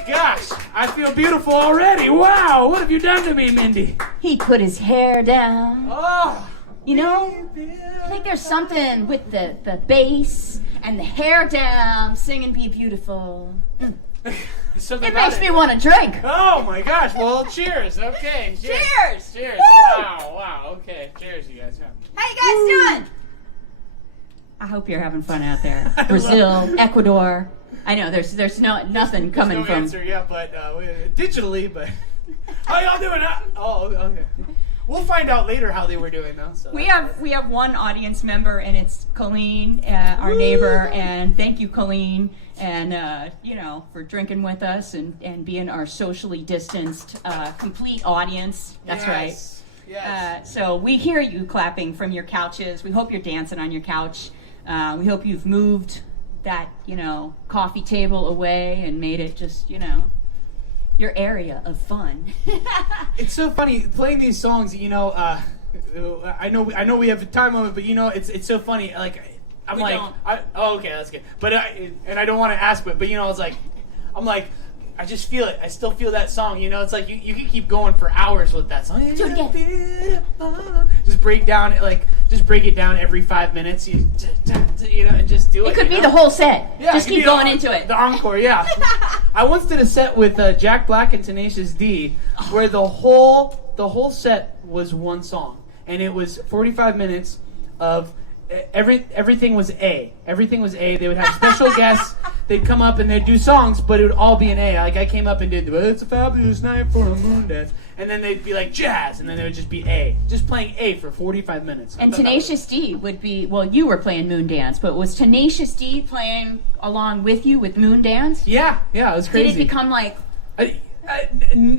gosh, I feel beautiful already. Wow, what have you done to me, Mindy? He put his hair down. Oh, You know, I think there's something with the bass and the hair down, singing Be Beautiful. something It about makes me want to drink. Oh my gosh! Well, cheers. Okay, Cheers! Cheers! Woo! Wow. Okay, cheers, you guys. Yeah. How you guys doing? I hope you're having fun out there. Brazil, Ecuador. I know there's nothing coming no from. answer, yeah, but digitally. But how y'all doing? Oh, okay. We'll find out later how they were doing, though. So We have one audience member, and it's Colleen, our neighbor, and thank you, Colleen, and for drinking with us and being our socially distanced, complete audience. That's right. Yes. So we hear you clapping from your couches. We hope you're dancing on your couch. We hope you've moved that coffee table away and made it just your area of fun. It's so funny playing these songs. I know we have a time limit, but it's so funny. Like I'm We like, don't. okay, that's good. But I don't want to ask, but it's like, I'm like, I just feel it. I still feel that song. It's like you can keep going for hours with that song. Do it again. Just break it down every 5 minutes. And just do it. It could be the whole set. Yeah, Just it could keep be going into it. The encore, yeah. I once did a set with Jack Black and Tenacious D, where the whole set was one song, and it was 45 minutes of everything was A. Everything was A. They would have special guests. They'd come up and they'd do songs, but it would all be an A. Like I came up and did, well, it's a fabulous night for a moon dance, and then they'd be like jazz, and then it would just be A, just playing A for 45 minutes. And Tenacious D would be, well, you were playing Moon Dance, but was Tenacious D playing along with you with Moon Dance? Yeah, it was crazy. Did it become like I-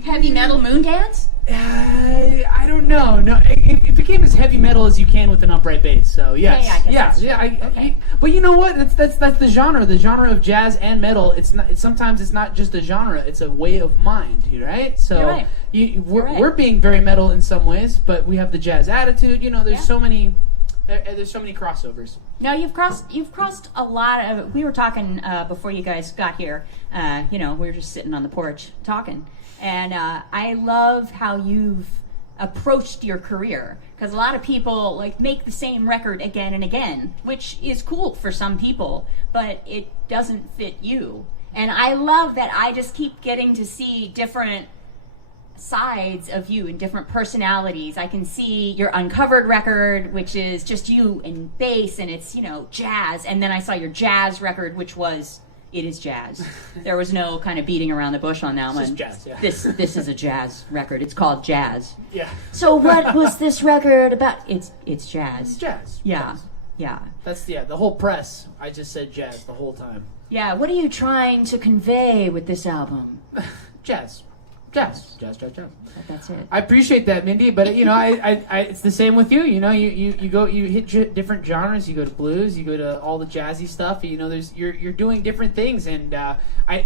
heavy metal Moon Dance? I don't know. No, it became as heavy metal as you can with an upright bass. So yes, Yeah, I guess that's okay. But you know what? That's the genre. The genre of jazz and metal. It's not. Sometimes it's not just a genre. It's a way of mind. Right? So You're right. We're being very metal in some ways, but we have the jazz attitude. There's so many. There's so many crossovers. No, you've crossed a lot of. We were talking before you guys got here. We were just sitting on the porch talking, and I love how you've approached your career, because a lot of people make the same record again and again, which is cool for some people, but it doesn't fit you. And I love that I just keep getting to see different sides of you and different personalities. I can see your uncovered record, which is just you and bass, and it's jazz, and then I saw your jazz record, which was it is jazz. There was no kind of beating around the bush on that one. It's just jazz, yeah. This is a jazz record. It's called Jazz. Yeah. So what was this record about? It's jazz. It's jazz. Yeah. Jazz. Yeah. That's the whole press. I just said jazz the whole time. Yeah. What are you trying to convey with this album? Jazz. That's it. I appreciate that, Mindy, but I it's the same with you. You hit different genres. You go to blues, you go to all the jazzy stuff. You're doing different things, and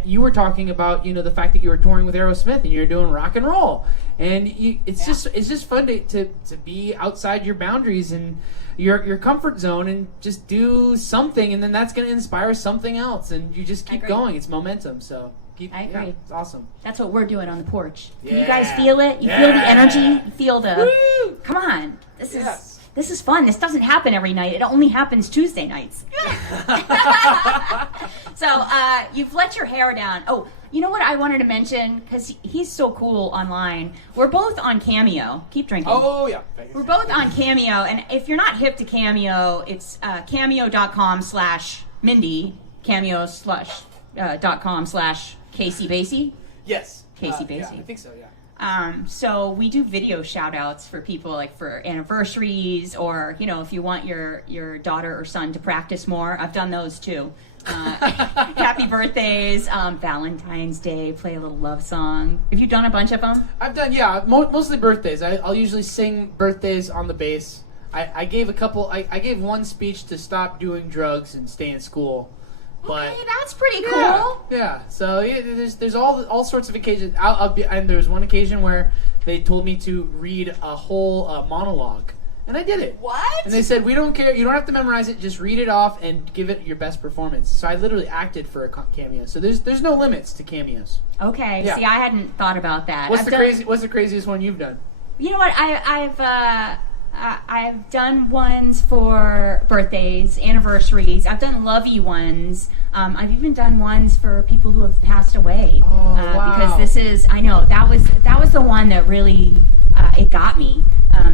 you were talking about the fact that you were touring with Aerosmith and you're doing rock and roll, and it's just fun to be outside your boundaries and your comfort zone and just do something, and then that's going to inspire something else, and you just keep going. It's momentum, so. I agree. Yeah, it's awesome. That's what we're doing on the porch. Yeah. You guys feel it? You feel the energy? You feel the... Woo! Come on. This Yes. is fun. This doesn't happen every night. It only happens Tuesday nights. So, you've let your hair down. Oh, you know what I wanted to mention? Because he's so cool online. We're both on Cameo. Keep drinking. Oh, yeah. We're both on Cameo, and if you're not hip to Cameo, it's cameo.com/Mindi, cameo.com/Casey Basie. Yes. Casey Yeah, Basie. I think so, yeah. So we do video shout outs for people, like for anniversaries, or if you want your daughter or son to practice more. I've done those too. Happy birthdays, Valentine's Day, play a little love song. Have you done a bunch of them? I've done, mostly birthdays. I'll usually sing birthdays on the bass. I gave one speech to stop doing drugs and stay in school. But Okay, that's pretty cool. yeah. So there's all sorts of occasions. And there was one occasion where they told me to read a whole monologue, And I did it. What? And they said, we don't care. You don't have to memorize it. Just read it off and give it your best performance. So I literally acted for a cameo. So there's no limits to cameos. Okay. Yeah. See, I hadn't thought about that. What's the craziest one you've done? You know what? I've done ones for birthdays, anniversaries. I've done lovey ones. I've even done ones for people who have passed away. Oh, wow. Because this is, I know that was the one that really it got me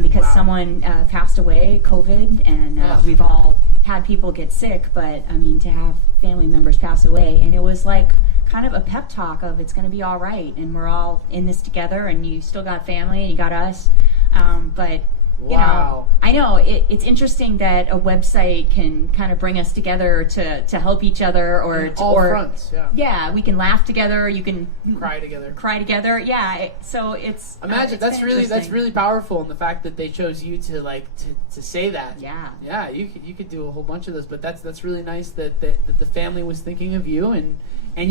because Wow. someone passed away, COVID, and Ugh. we've all had people get sick. But I mean, to have family members pass away, and it was like kind of a pep talk of it's going to be all right, and we're all in this together, and you still got family, and you got us. But you Wow. know, I know it's interesting that a website can kind of bring us together to help each other, or All fronts, yeah. Yeah, we can laugh together. You can Cry together. cry together. Yeah, so it's Imagine it's that's been really interesting. powerful, and the fact that they chose you to to say that. Yeah. Yeah, you could do a whole bunch of those, but that's really nice that the family was thinking of you and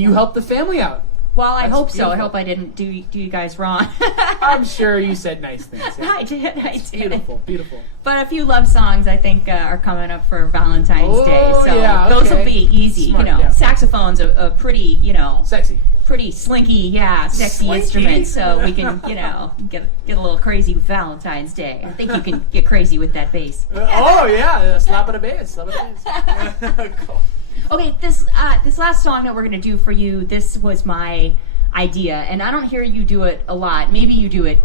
you helped the family out. Well, I That's hope so. I beautiful. hope I didn't do you guys wrong. I'm sure you said nice things. Yeah. I did. It's beautiful, beautiful. But a few love songs I think are coming up for Valentine's Oh, Day, so yeah, those will okay. be easy. Smart, you know, yeah. saxophone's a pretty Sexy. pretty slinky, yeah, sexy Slinky? instrument. So we can get a little crazy with Valentine's Day. I think you can get crazy with that bass. Oh yeah, slap it a bass, slap it a bass. Cool. Okay, this last song that we're gonna do for you, this was my idea, and I don't hear you do it a lot. Maybe you do it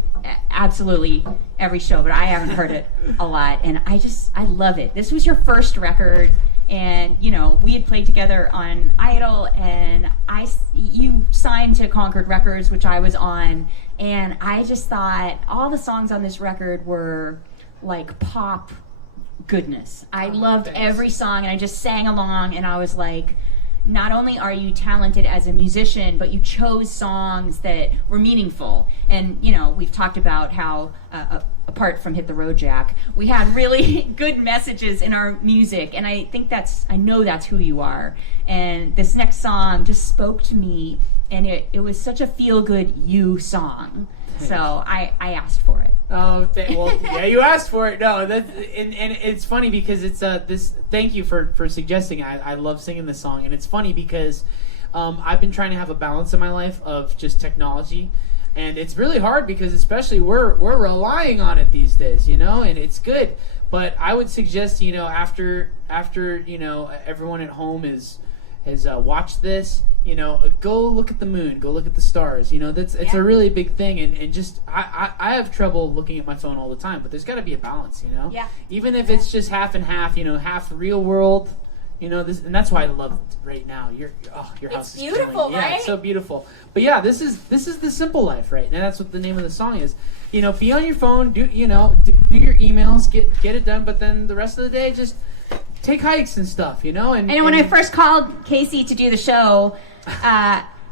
absolutely every show, but I haven't heard it a lot, and I love it. This was your first record, and you know we had played together on Idol, and you signed to Concord Records, which I was on, and I just thought all the songs on this record were like pop goodness. I loved thanks. every song, and I just sang along, and I was like, not only are you talented as a musician, but you chose songs that were meaningful. And, you know, we've talked about how, apart from Hit the Road Jack, we had really good messages in our music. And I think I know that's who you are. And this next song just spoke to me, and it was such a feel-good you song. So I asked for it. Oh, well, yeah, you asked for it. No, and it's funny because it's this. Thank you for suggesting. I love singing this song, and it's funny because I've been trying to have a balance in my life of just technology, and it's really hard because especially we're relying on it these days, you know, and it's good. But I would suggest, you know, after you know everyone at home has watched this, you know, go look at the moon, go look at the stars. You know, it's a really big thing, and just I have trouble looking at my phone all the time, but there's got to be a balance, you know. Yeah. Even if it's just half and half, you know, half real world, you know, this, and that's why I love it right now. Your house is beautiful, killing. Yeah, right? it's so beautiful. But yeah, this is the simple life, right? And that's what the name of the song is. You know, be on your phone, do your emails, get it done, but then the rest of the day just take hikes and stuff, you know. And when I first called Casey to do the show,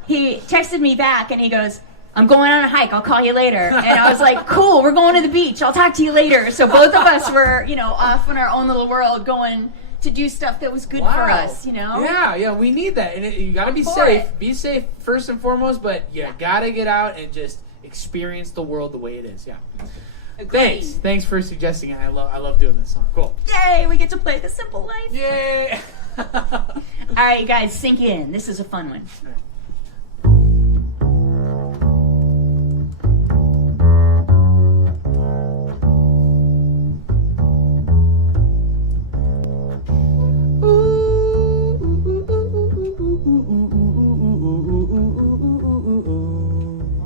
he texted me back and he goes, "I'm going on a hike. I'll call you later." And I was like, "Cool, we're going to the beach. I'll talk to you later." So both of us were, you know, off in our own little world going to do stuff that was good for us, you know? Yeah, we need that. And you got to be for safe. it. Be safe first and foremost, but you got to get out and just experience the world the way it is. Yeah. Agreed. Thanks for suggesting it. I love doing this song. Cool. Yay, we get to play The Simple Life. Yay! All right, you guys, sink in. This is a fun one.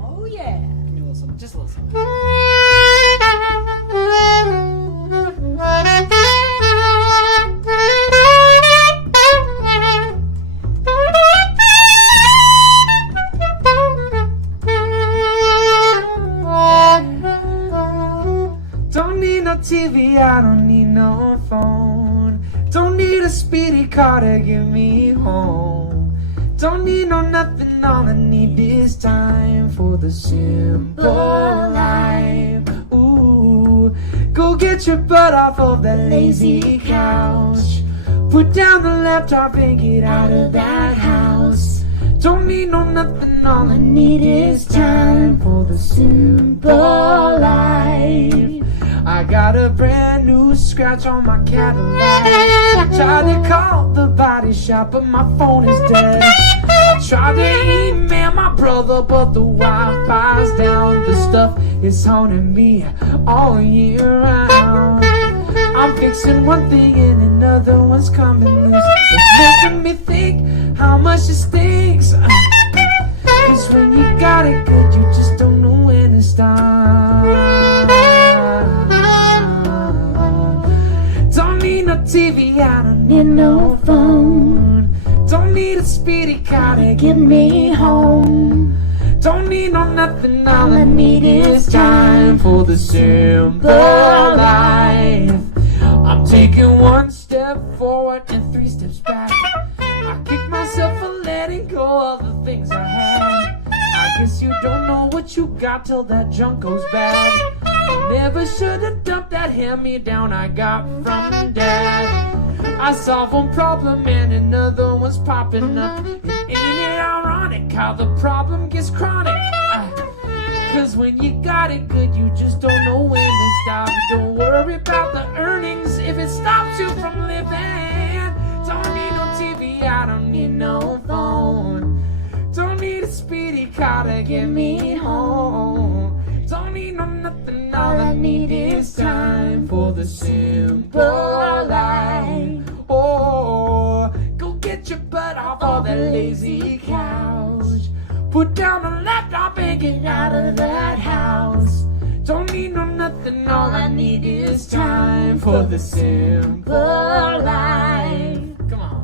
Oh, yeah. Give me a little something, just a little something. Don't need no TV, I don't need no phone. Don't need a speedy car to get me home. Don't need no nothing, all I need is time for the simple life. Ooh, go get your butt off of that lazy couch. Put down the laptop and get out of that house. Don't need no nothing, all I need is time for the simple life. I got a brand new scratch on my Cadillac. Tried to call the body shop, but my phone is dead. I tried to email my brother, but the Wi-Fi's down. The stuff is haunting me all year round. I'm fixing one thing and another one's coming loose. It's making me think how much it stinks. Cause when you got it good, you just don't know when to stop. Don't need no TV, I don't need no phone. Don't need a speedy car to get me home. Don't need no nothing, all I need is time for the simple life. I'm taking one step forward and 3 steps back. I kick myself for letting go of the things I had. I guess you don't know what you got till that junk goes bad. I never should have dumped that hand-me-down I got from Dad. I solve one problem and another one's popping up. And ain't it ironic how the problem gets chronic? Cause when you got it good, you just don't know when to stop. Don't worry about the earnings if it stops you from living. Don't need no TV, I don't need no phone. Don't need a speedy car to get me home. Don't need no nothing, all I need is time for the simple life. Oh, go get your butt off all that lazy couch. Put down the laptop and get out of that house. Don't need no nothing, all I need is time for the simple life. Come on.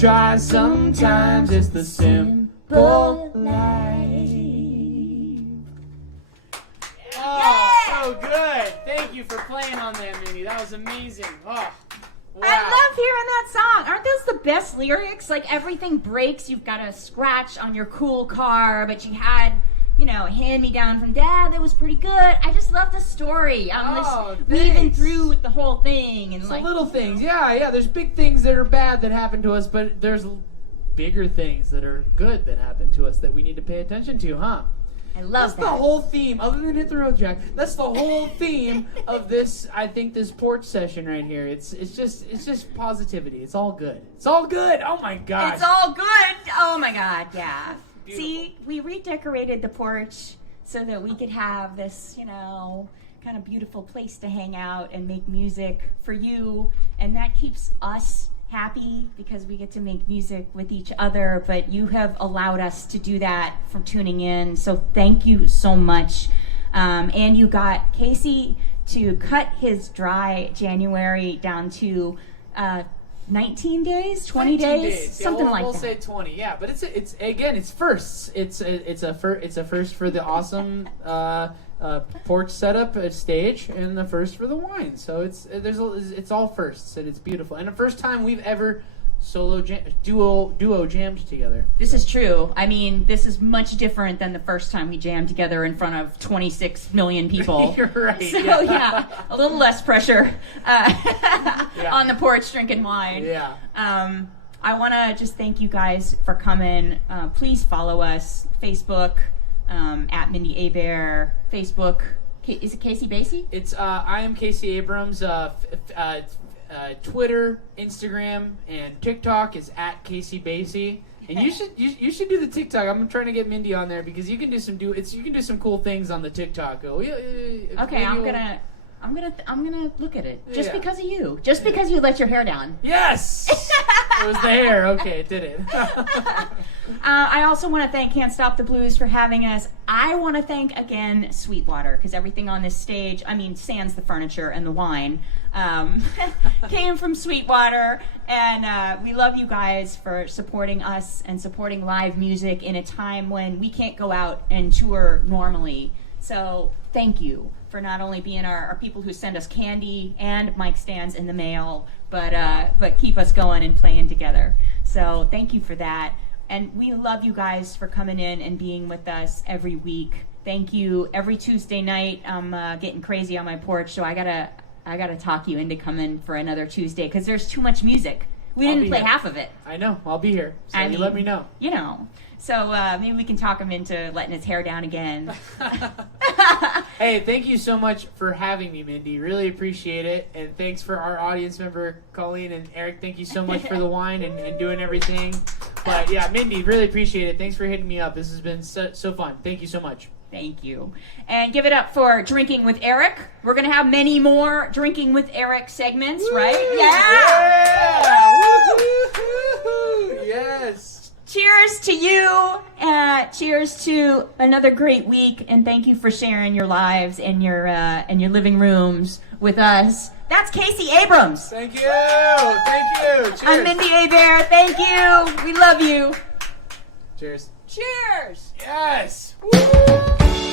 Try sometimes, it's the simple life. Oh, so good. Thank you for playing on that, Mindi. That was amazing. Oh, wow. I love hearing that song. Aren't those the best lyrics? Like, everything breaks, you've got a scratch on your cool car, but you had, you know, a hand-me-down from Dad that was pretty good. I just love the story. I'm just weaving through with the whole thing. And so like little things. Yeah. There's big things that are bad that happen to us, but there's bigger things that are good that happen to us that we need to pay attention to, huh? I love that. That's the whole theme, other than Hit the Road Jack. That's the whole theme of this, I think, this porch session right here. It's just positivity. It's all good. It's all good. Oh my gosh. It's all good. Oh my God, yeah. Beautiful. See, we redecorated the porch so that we could have this, you know, kind of beautiful place to hang out and make music for you, and that keeps us happy because we get to make music with each other, but you have allowed us to do that from tuning in, so thank you so much. And you got Casey to cut his dry January down to 19 days, 20 days, something like that. We'll say 20, yeah. But it's again, it's firsts. It's a first for the awesome porch setup stage, and the first for the wine. So it's all firsts, and it's beautiful, and the first time we've ever duo jammed together. This is true. I mean, this is much different than the first time we jammed together in front of 26 million people. You're right. So yeah, a little less pressure on the porch drinking wine. Yeah. I want to just thank you guys for coming. Please follow us, Facebook, at Mindi Abair, Facebook, Is it Casey Basie? It's I am Casey Abrams. Twitter, Instagram, and TikTok is at Casey Basie. And you should do the TikTok. I'm trying to get Mindi on there because you can do some cool things on the TikTok. Okay, I'm gonna look at it just Yeah. because of you. Just because you let your hair down. Yes, it was the hair. Okay, it did it. I also want to thank Can't Stop the Blues for having us. I want to thank again Sweetwater because everything on this stage, I mean, sans the furniture and the wine, came from Sweetwater. And we love you guys for supporting us and supporting live music in a time when we can't go out and tour normally. So thank you for not only being our people who send us candy and mic stands in the mail, but keep us going and playing together. So thank you for that. And we love you guys for coming in and being with us every week. Thank you. Every Tuesday night, I'm getting crazy on my porch, so I gotta talk you into coming for another Tuesday because there's too much music. We didn't play half of it. I know. I'll be here. So I mean, let me know. You know. So maybe we can talk him into letting his hair down again. Hey, thank you so much for having me, Mindi. Really appreciate it. And thanks for our audience member, Colleen and Eric. Thank you so much for the wine and doing everything. But yeah, Mindi, really appreciate it. Thanks for hitting me up. This has been so fun. Thank you so much. Thank you. And give it up for Drinking with Eric. We're going to have many more Drinking with Eric segments, right? Yeah! Yes! Cheers to you. Cheers to another great week. And thank you for sharing your lives and your living rooms with us. That's Casey Abrams. Thank you! Thank you! Cheers! I'm Mindi Abair. Thank you. We love you. Cheers. Cheers. Yes! Woo!